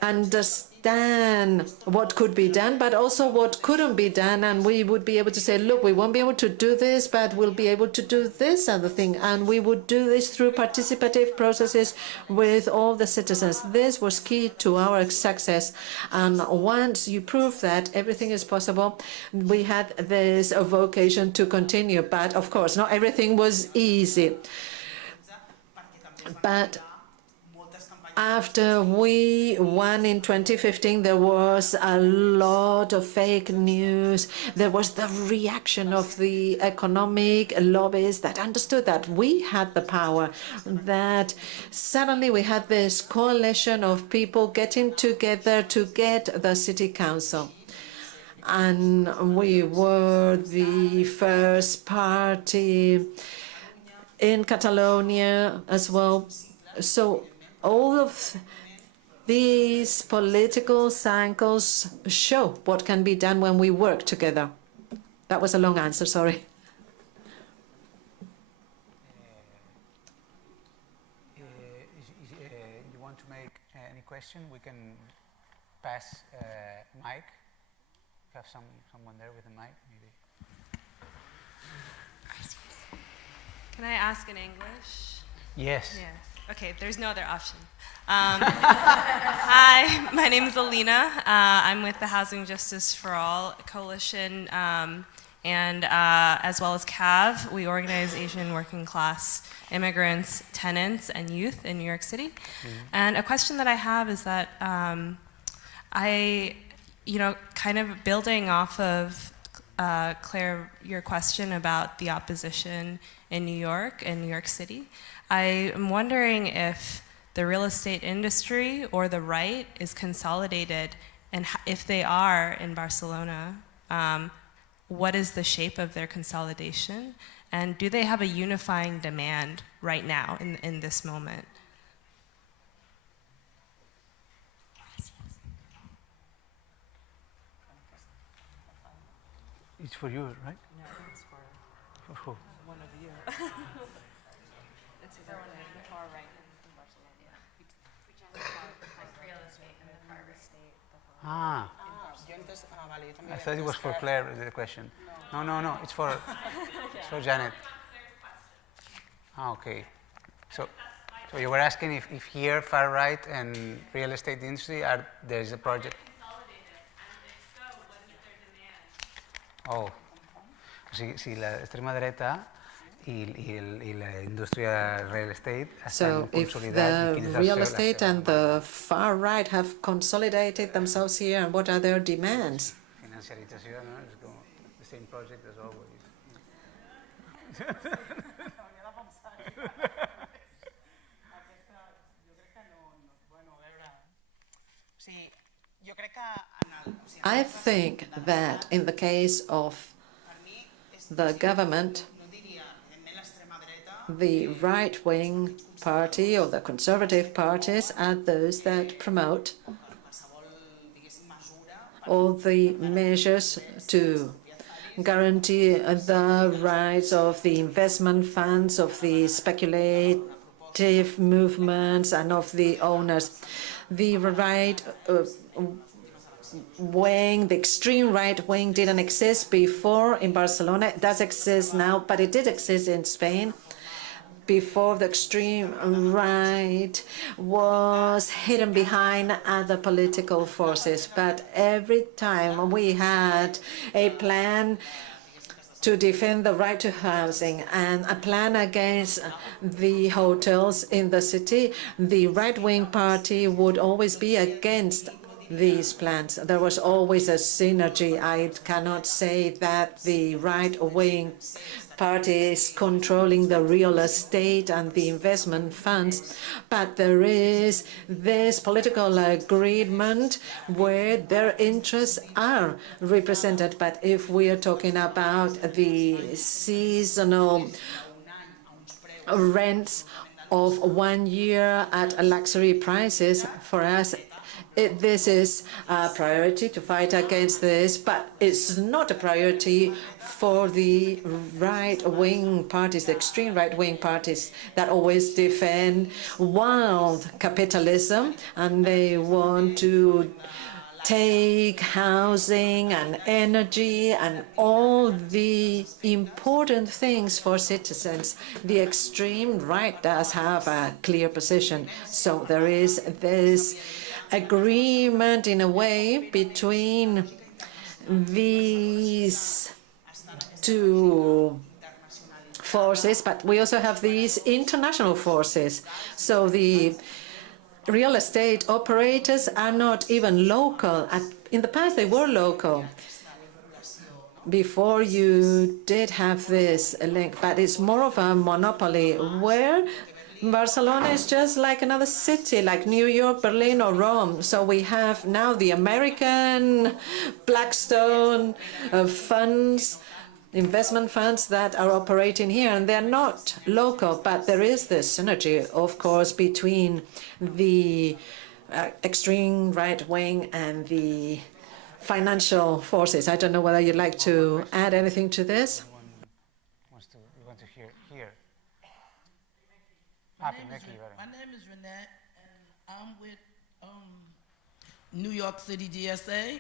understand what could be done, but also what couldn't be done. And we would be able to say, look, we won't be able to do this, but we'll be able to do this other thing. And we would do this through participative processes with all the citizens. This was key to our success. And once you prove that everything is possible, we had this vocation to continue. But of course, not everything was easy. But after we won in 2015, there was a lot of fake news. There was the reaction of the economic lobbies that understood that we had the power, that suddenly we had this coalition of people getting together to get the city council. And we were the first party in Catalonia as well. So all of these political cycles show what can be done when we work together. That was a long answer, sorry. You want to make any question? We can pass mic. Have someone there with a mic, maybe. Can I ask in English? Yes. Yes. Okay, there's no other option. Hi, my name is Alina. I'm with the Housing Justice for All Coalition, and as well as CAV. We organize Asian working class immigrants, tenants, and youth in New York City. And a question that I have is that kind of building off of Claire, your question about the opposition in New York and New York City, I am wondering if the real estate industry or the right is consolidated, and if they are in Barcelona, what is the shape of their consolidation? And do they have a unifying demand right now in this moment? It's for you, right? No, it's For who? one of you. It's either one of the far right in Barcelona. Real estate and the far estate. Ah, I thought it was for Claire, the question. No, it's for Janet. Ah, okay. So you were asking if here, far right and real estate industry, there is a project? Oh, si la extrema dreta y la industria real estate So están if consolidadas y the quieren real hacer estate and the far right have consolidated themselves here, and what are their demands? financiarización, ¿no? Es como the same project as always. I think that in the case of the government, the right-wing party or the conservative parties are those that promote all the measures to guarantee the rights of the investment funds, of the speculative movements, and of the owners. The right wing, the extreme right wing, didn't exist before in Barcelona. It does exist now, but it did exist in Spain before. The extreme right was hidden behind other political forces. But every time we had a plan to defend the right to housing and a plan against the hotels in the city, the right-wing party would always be against these plans. There was always a synergy. I cannot say that the right-wing party is controlling the real estate and the investment funds, but there is this political agreement where their interests are represented. But if we are talking about the seasonal rents of 1 year at luxury prices. For us, this is a priority to fight against this, but it's not a priority for the right-wing parties, the extreme right-wing parties that always defend wild capitalism, and they want to take housing and energy and all the important things for citizens. The extreme right does have a clear position. So there is this agreement in a way between these two forces, but we also have these international forces. So the real estate operators are not even local. In the past, they were local. Before you did have this link, but it's more of a monopoly where Barcelona is just like another city, like New York, Berlin, or Rome. So we have now the American Blackstone funds, investment funds that are operating here, and they're not local, but there is this synergy, of course, between the extreme right wing and the financial forces. I don't know whether you'd like to add anything to this. We want to hear here. My name is Renette, and I'm with New York City GSA,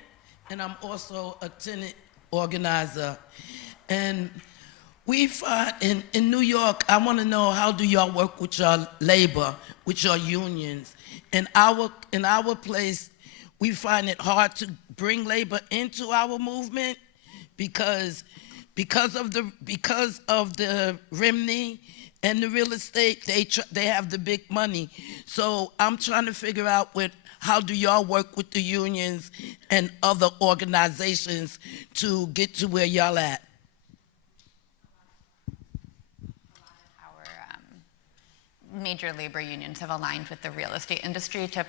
and I'm also a tenant organizer. And we find in New York, I want to know, how do y'all work with your labor, with your unions? In our place, we find it hard to bring labor into our movement because of the remney and the real estate. They have the big money. So I'm trying to figure out how do y'all work with the unions and other organizations to get to where y'all at? Major labor unions have aligned with the real estate industry to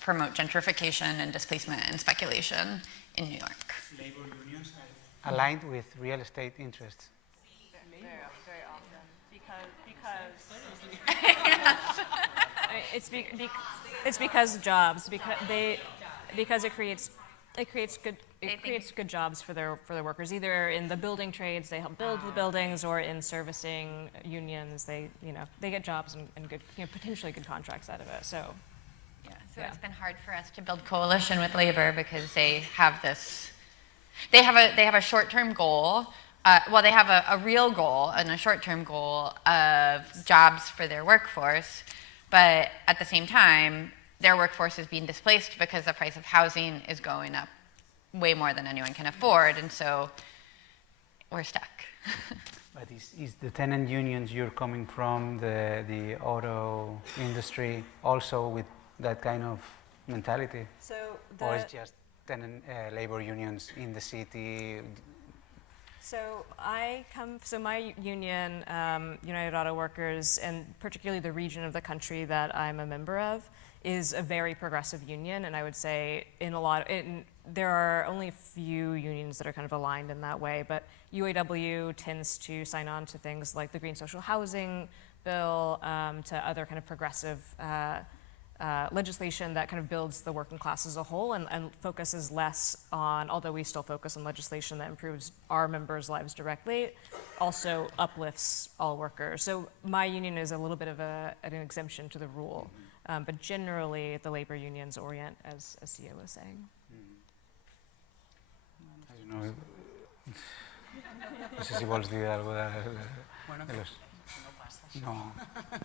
promote gentrification and displacement and speculation in New York. Labor unions are aligned with real estate interests. Very often, because it's because jobs, because it creates good jobs for their workers, either in the building trades, they help build the buildings, or in servicing unions, they get jobs and good, potentially good contracts out of it. So it's been hard for us to build coalition with labor because they have a short-term goal. They have a real goal and a short-term goal of jobs for their workforce, but at the same time, their workforce is being displaced because the price of housing is going up way more than anyone can afford, and so we're stuck. But is the tenant unions you're coming from, the auto industry, also with that kind of mentality? Or is just tenant labor unions in the city? So my union, United Auto Workers, and particularly the region of the country that I'm a member of, is a very progressive union, and I would say there are only a few unions that are kind of aligned in that way, but UAW tends to sign on to things like the Green Social Housing Bill, to other kind of progressive legislation that kind of builds the working class as a whole and focuses less on, although we still focus on legislation that improves our members' lives directly, also uplifts all workers. So my union is a little bit of an exemption to the rule. But generally, the labor unions orient, as Cea was saying. I don't know. No sé si vols dir alguna de los...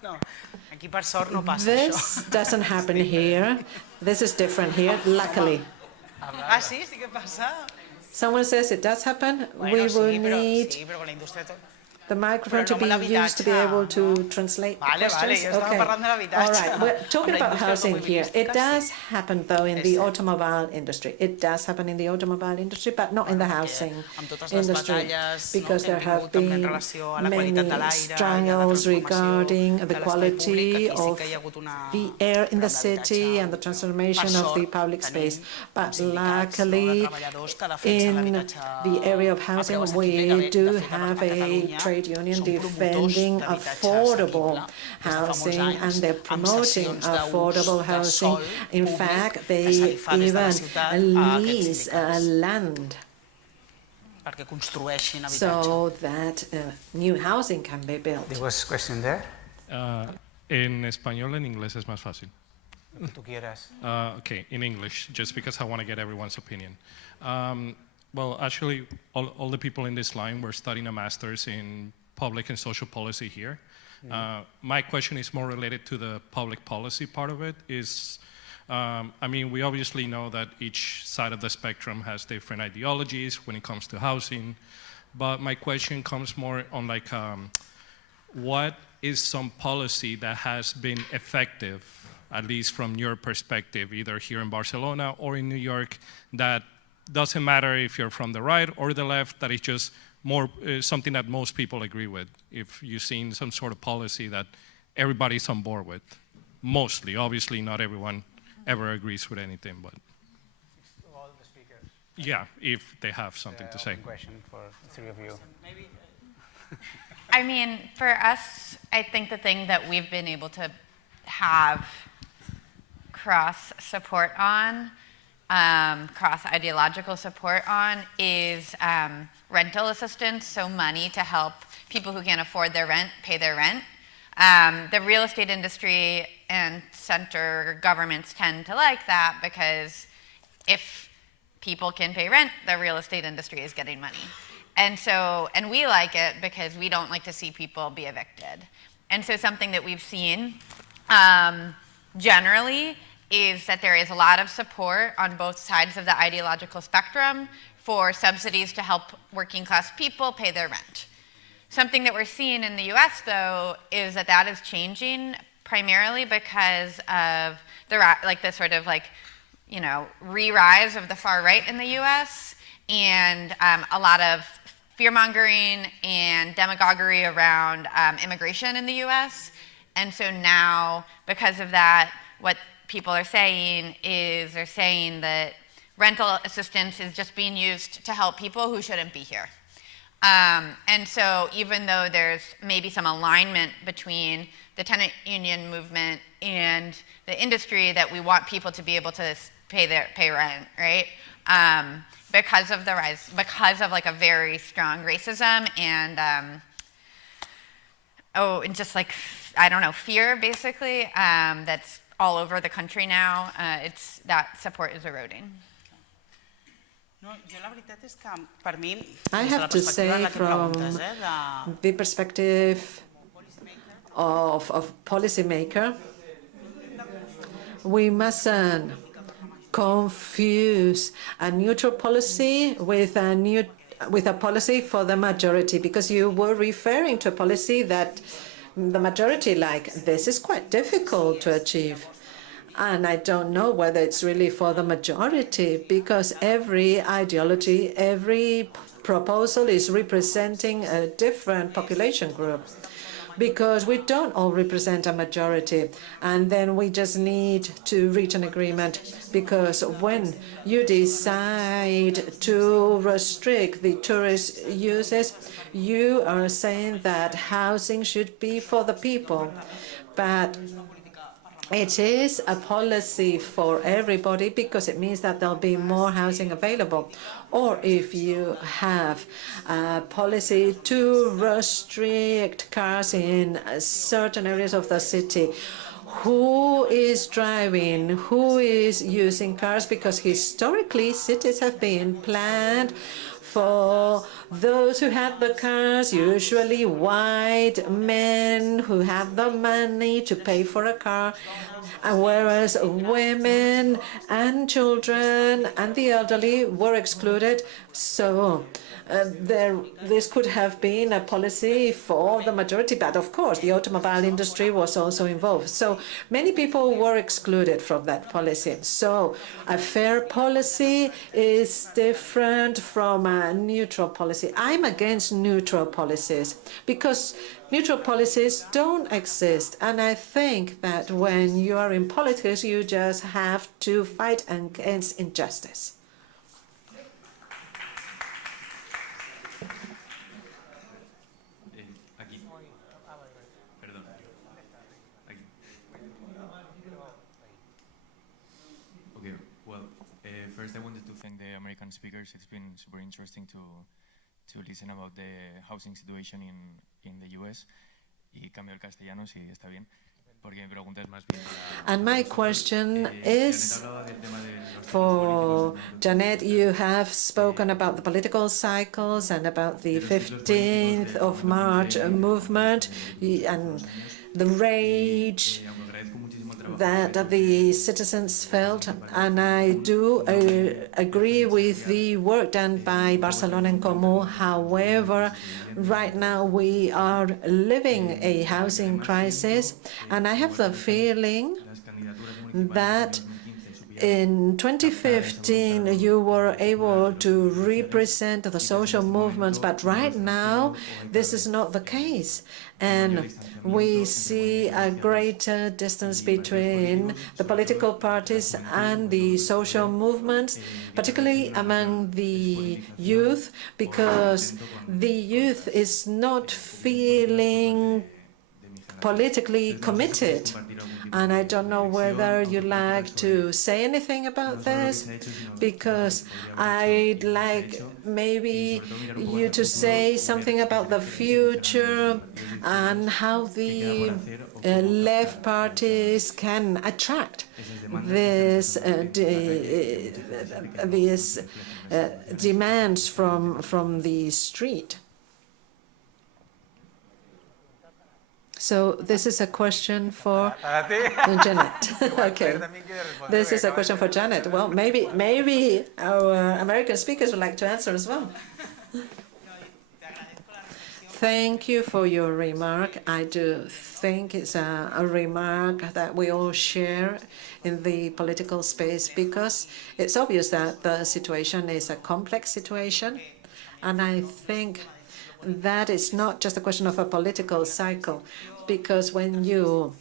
No, aquí per sort no passa This doesn't happen here. This is different here, luckily. Ah, sí que passa. Someone says it does happen. We will need the microphone to be used to be able to translate the questions. Okay. All right. We're talking about housing here. It does happen, though, in the automobile industry. It does happen in the automobile industry, but not in the housing industry, because there have been many struggles regarding the quality of the air in the city and the transformation of the public space. But luckily, in the area of housing, we do have a trade trade union són promotors defending d'habitatge affordable assequible des de fa molts housing, anys, and they're amb promoting cessions d'ús affordable de housing. sòl In públic fact, que se they li fa des de la even ciutat a aquests lease sindicats land perquè construeixin habitatge. so that new housing can be built. There was a question there. En español, en inglés es más fácil. Lo que tú quieras. Okay, in English, just because I want to get everyone's opinion. Well, actually, all the people in this line were studying a master's in public and social policy here. My question is more related to the public policy part of it. I mean, we obviously know that each side of the spectrum has different ideologies when it comes to housing, but my question comes more on like, what is some policy that has been effective, at least from your perspective, either here in Barcelona or in New York, that doesn't matter if you're from the right or the left, that is just more something that most people agree with? If you've seen some sort of policy that everybody's on board with, mostly. Obviously, not everyone ever agrees with anything, but All the speakers. yeah, if they have something to say. Question for the three of you. I mean, for us, I think the thing that we've been able to have cross support on, cross ideological support on, is rental assistance, so money to help people who can't afford their rent pay their rent. The real estate industry and center governments tend to like that because if people can pay rent, the real estate industry is getting money. And we like it because we don't like to see people be evicted. And so something that we've seen generally is that there is a lot of support on both sides of the ideological spectrum for subsidies to help working class people pay their rent. Something that we're seeing in the US, though, is that that is changing primarily because of the sort of re-rise of the far right in the US and a lot of fear-mongering and demagoguery around immigration in the US. And so now, because of that, what people are saying is they're saying that rental assistance is just being used to help people who shouldn't be here. And so even though there's maybe some alignment between the tenant union movement and the industry that we want people to be able to pay rent, right? Because of the rise, because of like a very strong racism and and just like, I don't know, fear basically, that's all over the country now, that support is eroding. No, jo la veritat és que per mi, I des de la have to perspectiva say, en la que from preguntes, the perspective of policymaker, we mustn't confuse a neutral policy with a policy for the majority, because you were referring to a policy that the majority like. This is quite difficult to achieve. And I don't know whether it's really for the majority, because every ideology, every proposal is representing a different population group, because we don't all represent a majority. And then we just need to reach an agreement, because when you decide to restrict the tourist uses, you are saying that housing should be for the people. But it is a policy for everybody, because it means that there'll be more housing available. Or if you have a policy to restrict cars in certain areas of the city, who is driving, who is using cars? Because historically, cities have been planned for those who had the cars, usually white men who had the money to pay for a car, and whereas women and children and the elderly were excluded. So this could have been a policy for the majority, but of course the automobile industry was also involved. So many people were excluded from that policy. So a fair policy is different from a neutral policy. I'm against neutral policies, because neutral policies don't exist. And I think that when you are in politics, you just have to fight against injustice. American speakers. It's been super interesting to listen about the housing situation in the US. Y cambio al castellano si está bien. And my question is for Janet. You have spoken about the political cycles and about the 15th of March movement and the rage that the citizens felt, and I do agree with the work done by Barcelona and Comú. However, right now we are living a housing crisis, and I have the feeling that in 2015 you were able to represent the social movements, but right now this is not the case. And we see a greater distance between the political parties and the social movements, particularly among the youth, because the youth is not feeling politically committed. And I don't know whether you'd like to say anything about this, because I'd like maybe you to say something about the future and how the left parties can attract these demands from the street. So this is a question for Janet. Okay, this is a question for Janet. Well, maybe our American speakers would like to answer as well. Thank you for your remark. I do think it's a remark that we all share in the political space, because it's obvious that the situation is a complex situation, and I think that is not just a question of a political cycle, because when you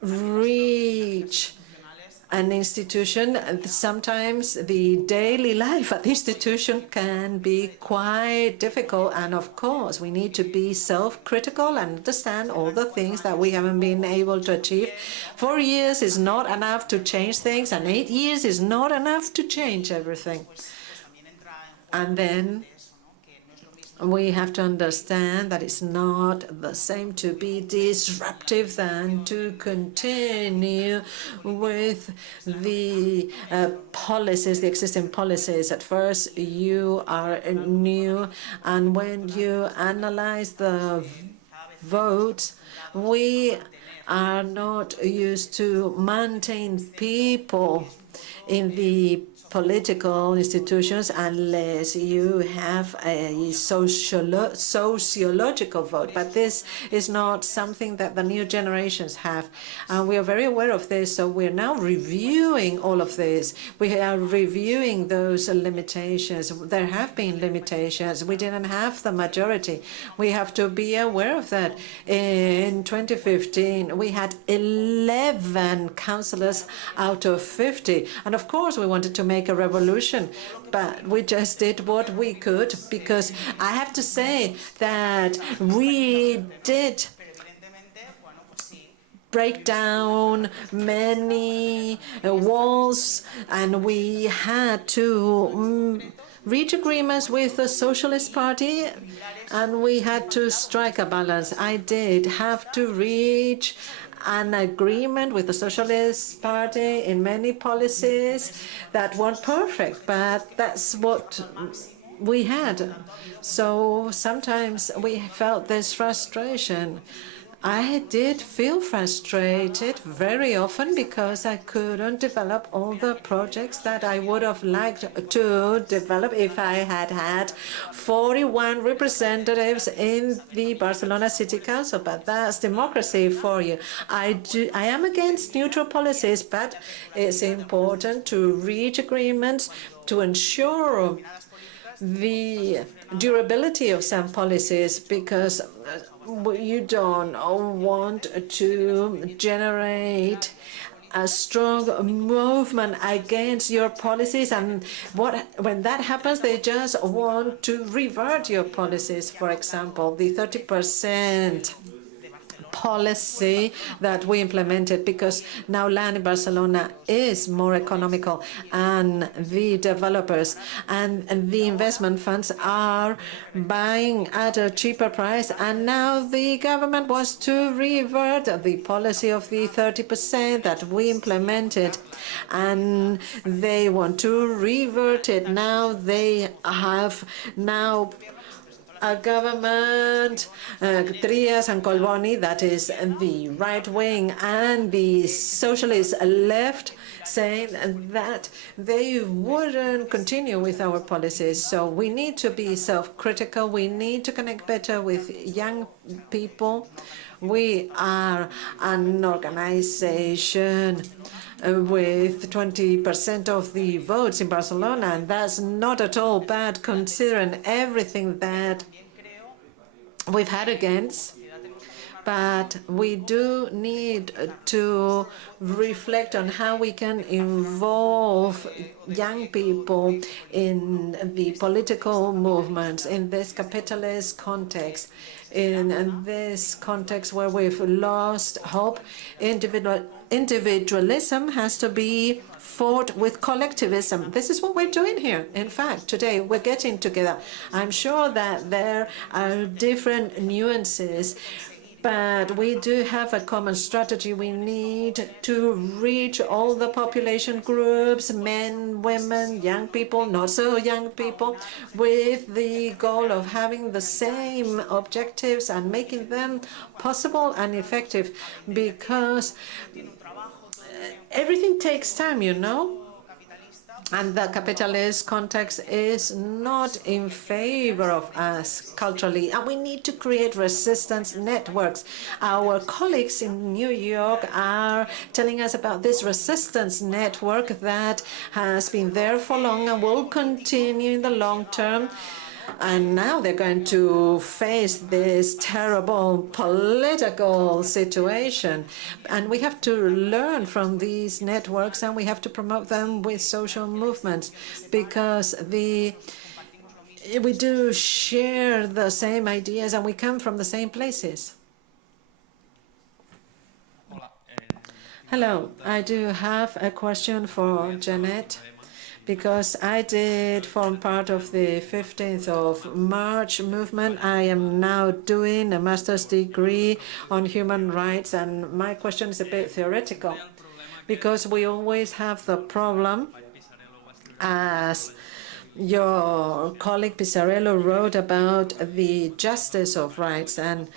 reach an institution, sometimes the daily life at the institution can be quite difficult. And of course, we need to be self-critical and understand all the things that we haven't been able to achieve. 4 years is not enough to change things, and 8 years is not enough to change everything. And then we have to understand that it's not the same to be disruptive than to continue with the policies, the existing policies. At first, you are new, and when you analyze the votes, we are not used to maintain people in the political institutions unless you have a sociological vote. But this is not something that the new generations have. And we are very aware of this, so we're now reviewing all of this. We are reviewing those limitations. There have been limitations. We didn't have the majority. We have to be aware of that. In 2015, we had 11 councillors out of 50. And of course, we wanted to make a revolution, but we just did what we could, because I have to say that we did break down many walls, and we had to reach agreements with the Socialist Party, and we had to strike a balance. I did have to reach an agreement with the Socialist Party in many policies that weren't perfect, but that's what we had. So sometimes we felt this frustration. I did feel frustrated very often because I couldn't develop all the projects that I would have liked to develop if I had had 41 representatives in the Barcelona City Council. But that's democracy for you. I am against neutral policies, but it's important to reach agreements to ensure the durability of some policies, because you don't want to generate a strong movement against your policies, and when that happens, they just want to revert your policies. For example, the 30% policy that we implemented, because now land in Barcelona is more economical, and the developers and the investment funds are buying at a cheaper price, and now the government wants to revert the policy of the 30% that we implemented, and they want to revert it. Now they have a government, Trias and Colboni, that is the right wing, and the socialist left, saying that they wouldn't continue with our policies. So we need to be self-critical. We need to connect better with young people. We are an organization with 20% of the votes in Barcelona, and that's not at all bad considering everything that we've had against. But we do need to reflect on how we can involve young people in the political movements in this capitalist context. In this context where we've lost hope, individualism has to be fought with collectivism. This is what we're doing here. In fact, today we're getting together. I'm sure that there are different nuances, but we do have a common strategy. We need to reach all the population groups, men, women, young people, not so young people, with the goal of having the same objectives and making them possible and effective, because everything takes time, you know? And the capitalist context is not in favor of us culturally, and we need to create resistance networks. Our colleagues in New York are telling us about this resistance network that has been there for long and will continue in the long term. And now they're going to face this terrible political situation. And we have to learn from these networks, and we have to promote them with social movements, because we do share the same ideas and we come from the same places. Hello, I do have a question for Janet, because I did form part of the 15th of March movement. I am now doing a master's degree on human rights, and my question is a bit theoretical, because we always have the problem, as your colleague Pissarello wrote about the justice of rights, and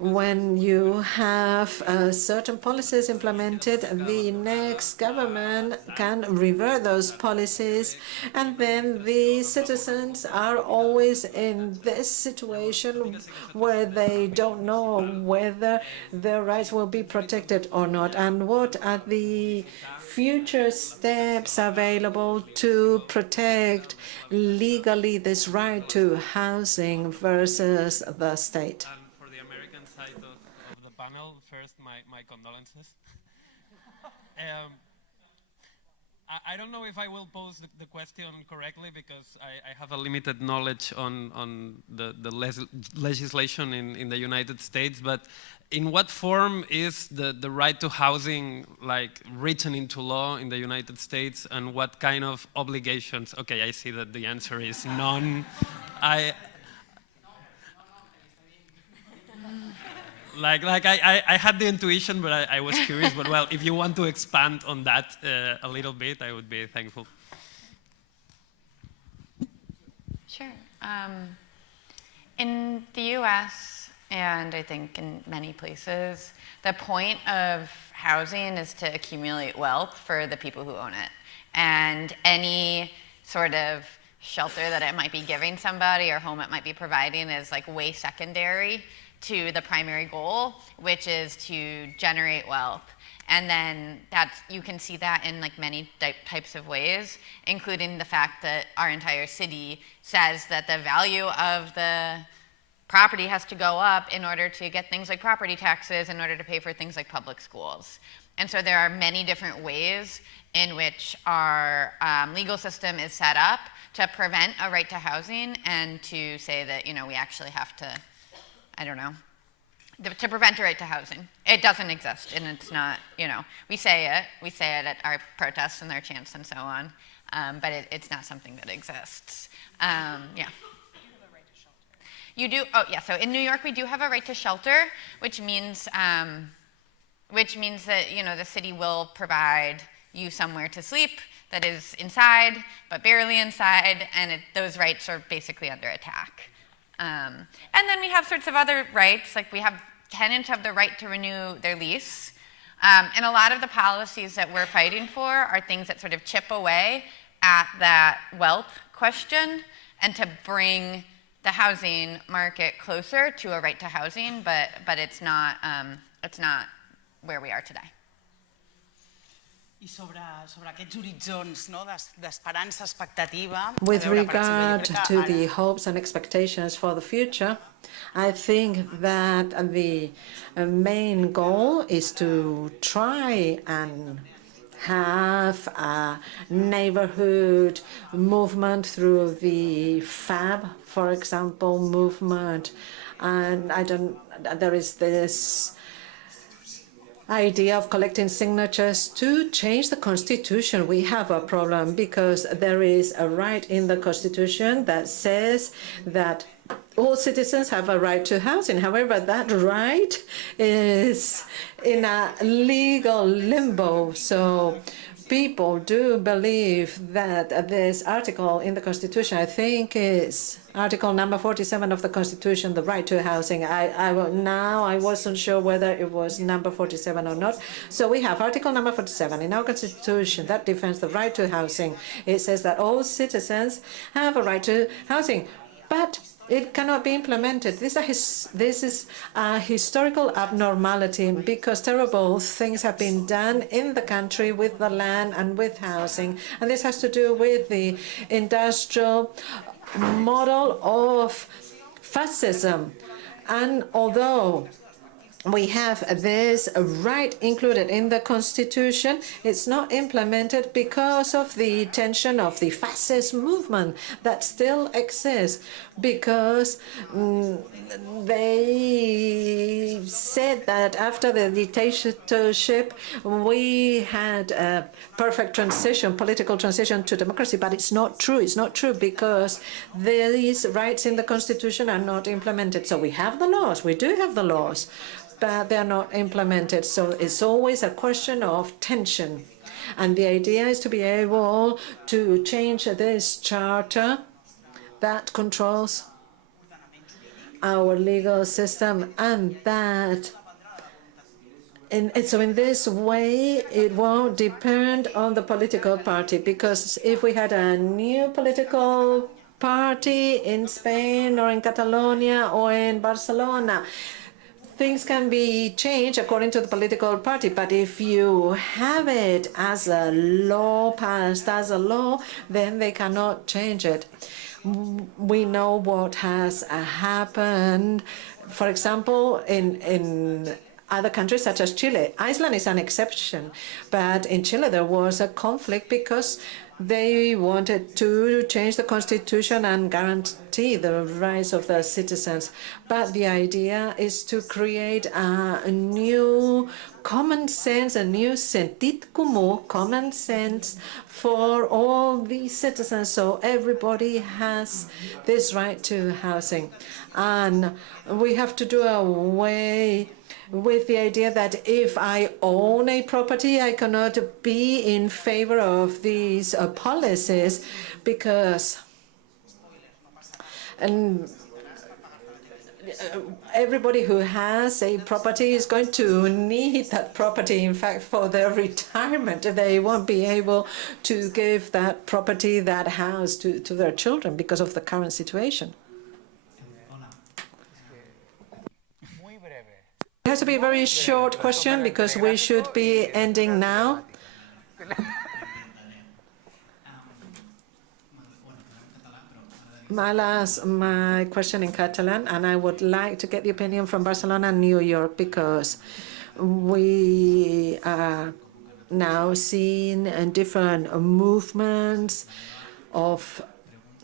when you have certain policies implemented, the next government can revert those policies, and then the citizens are always in this situation where they don't know whether their rights will be protected or not. And what are the future steps available to protect legally this right to housing versus the state? First, my condolences. I don't know if I will pose the question correctly, because I have a limited knowledge on the legislation in the United States, but in what form is the right to housing written into law in the United States, and what kind of obligations? Okay, I see that the answer is none. I had the intuition, but I was curious. But well, if you want to expand on that a little bit, I would be thankful. Sure. In the US, and I think in many places, the point of housing is to accumulate wealth for the people who own it. And any sort of shelter that it might be giving somebody or home it might be providing is way secondary to the primary goal, which is to generate wealth. And then you can see that in many types of ways, including the fact that our entire city says that the value of the property has to go up in order to get things like property taxes, in order to pay for things like public schools. And so there are many different ways in which our legal system is set up to prevent a right to housing, and to say that we actually have to, I don't know, to prevent a right to housing. It doesn't exist, and it's not, we say it at our protests and our chants and so on, but it's not something that exists. You do, so in New York we do have a right to shelter, which means that, the city will provide you somewhere to sleep that is inside, but barely inside, and those rights are basically under attack. And then we have sorts of other rights, like tenants have the right to renew their lease. And a lot of the policies that we're fighting for are things that sort of chip away at that wealth question and to bring the housing market closer to a right to housing, but it's not where we are today. I sobre aquests horitzons, no, d'esperança, expectativa... With regard to the hopes and expectations for the future, I think that the main goal is to try and have a neighborhood movement through the FAB, for example, movement. And there is this idea of collecting signatures to change the Constitution. We have a problem because there is a right in the Constitution that says that all citizens have a right to housing. However, that right is in a legal limbo. So people do believe that this article in the Constitution, I think is Article number 47 of the Constitution, the right to housing. I wasn't sure whether it was number 47 or not. So we have Article number 47 in our Constitution that defends the right to housing. It says that all citizens have a right to housing, but it cannot be implemented. This is a historical abnormality because terrible things have been done in the country with the land and with housing. And this has to do with the industrial model of fascism. And although we have this right included in the Constitution, it's not implemented because of the tension of the fascist movement that still exists, because they said that after the dictatorship we had a perfect transition, political transition to democracy, but it's not true. It's not true because these rights in the Constitution are not implemented. So we have the laws, we do have the laws, but they're not implemented. So it's always a question of tension. And the idea is to be able to change this charter that controls our legal system, and that so in this way it won't depend on the political party, because if we had a new political party in Spain or in Catalonia or in Barcelona, things can be changed according to the political party. But if you have it as a law, passed as a law, then they cannot change it. We know what has happened, for example, in other countries such as Chile. Iceland is an exception, but in Chile there was a conflict because they wanted to change the Constitution and guarantee the rights of the citizens. But the idea is to create a new common sense, a new sentit comú, common sense for all these citizens, so everybody has this right to housing. And we have to do away with the idea that if I own a property, I cannot be in favor of these policies, because everybody who has a property is going to need that property, in fact, for their retirement. They won't be able to give that property, that house to their children because of the current situation. It has to be a very short question because we should be ending now. My question in Catalan, and I would like to get the opinion from Barcelona and New York, because we are now seeing different movements of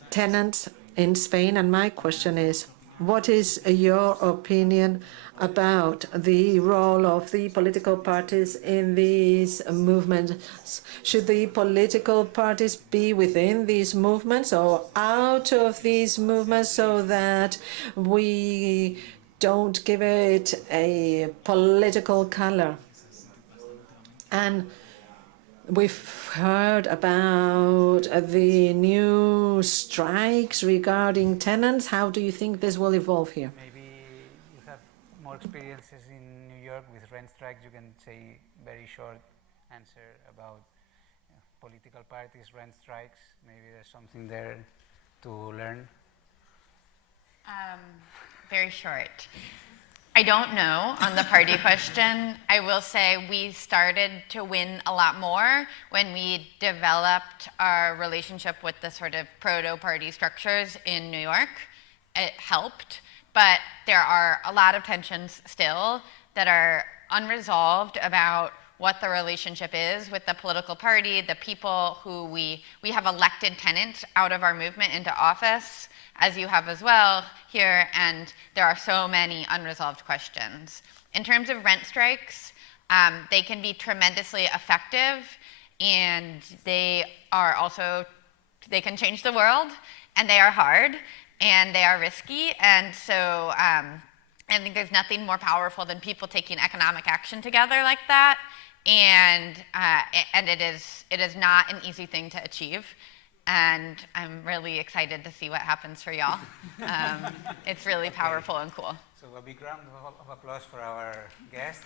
tenants in Spain. And my question is, What is your opinion about the role of the political parties in these movements? Should the political parties be within these movements or out of these movements so that we don't give it a political color? And we've heard about the new strikes regarding tenants. How do you think this will evolve here? Maybe you have more experiences in New York with rent strikes. You can say very short answer about political parties, rent strikes. Maybe there's something there to learn. Very short. I don't know on the party question. I will say we started to win a lot more when we developed our relationship with the sort of proto-party structures in New York. It helped, but there are a lot of tensions still that are unresolved about what the relationship is with the political party, the people who we have elected tenants out of our movement into office, as you have as well here, and there are so many unresolved questions. In terms of rent strikes, they can be tremendously effective, and they can change the world, and they are hard, and they are risky, and so I think there's nothing more powerful than people taking economic action together like that, and it is not an easy thing to achieve. And I'm really excited to see what happens for y'all. It's really powerful and cool. So a big round of applause for our guests.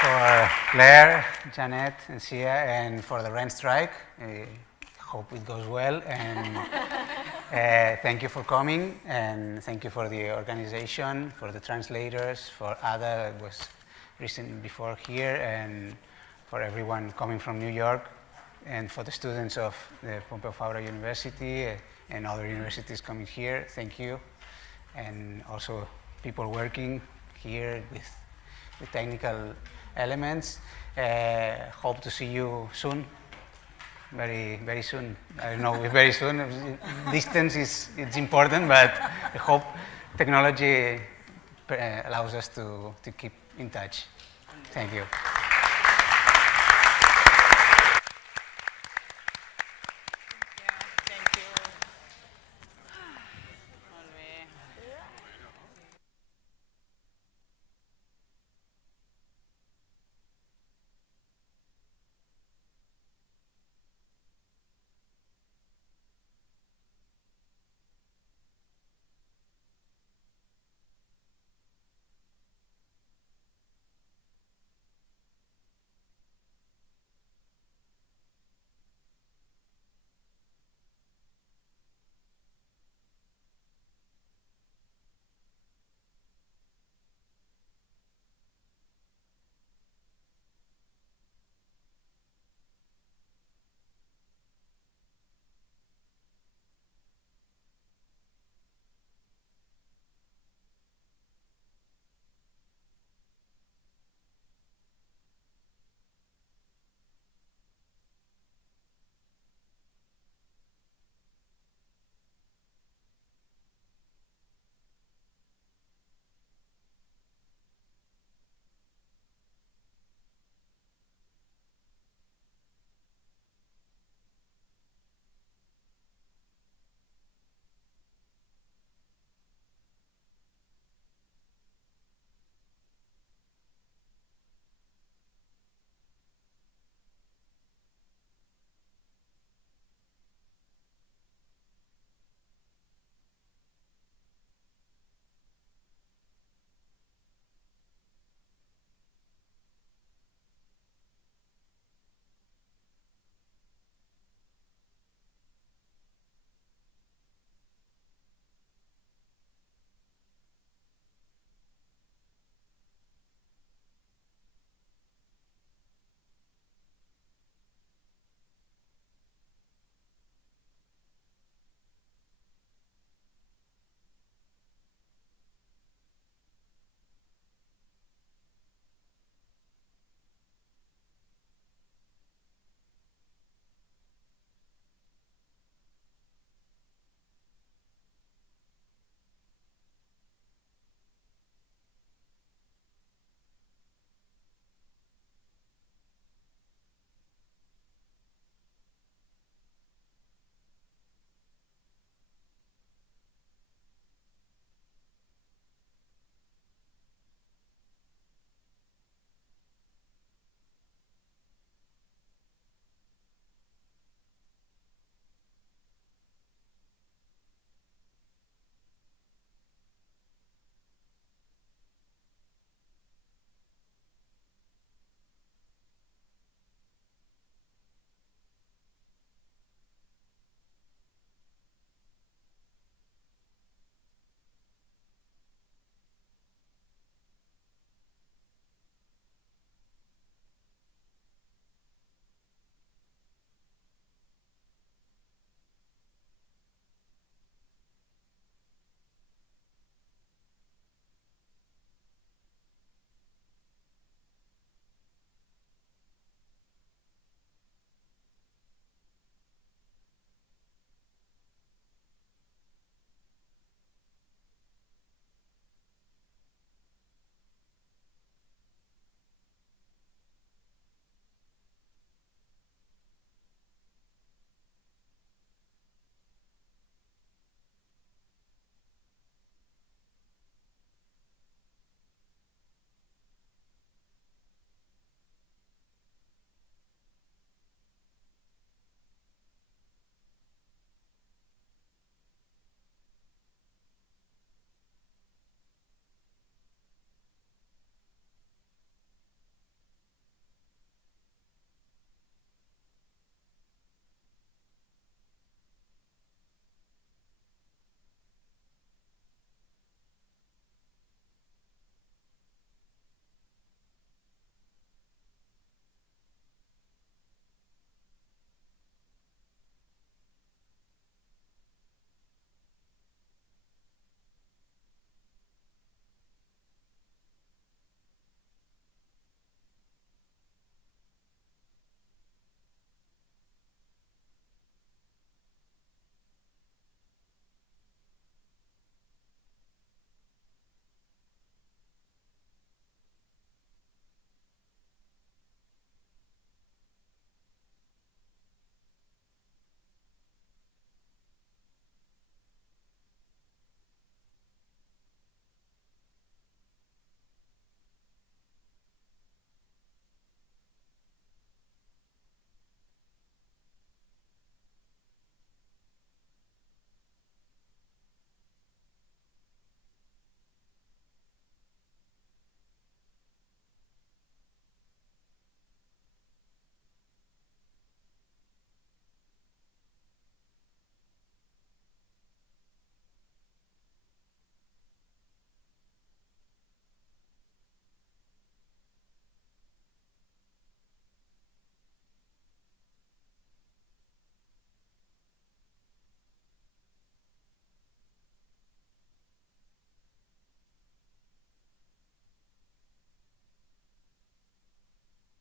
For Claire, Janet, and Cea, and for the rent strike. Hope it goes well, and thank you for coming, and thank you for the organization, for the translators, for Ada, that was recent before here, and for everyone coming from New York, and for the students of the Pompeu Fabra University and other universities coming here, thank you, and also people working here with technical elements. Hope to see you soon. Very, very soon. I don't know if very soon. Distance it's important, but I hope technology allows us to keep in touch. Thank you.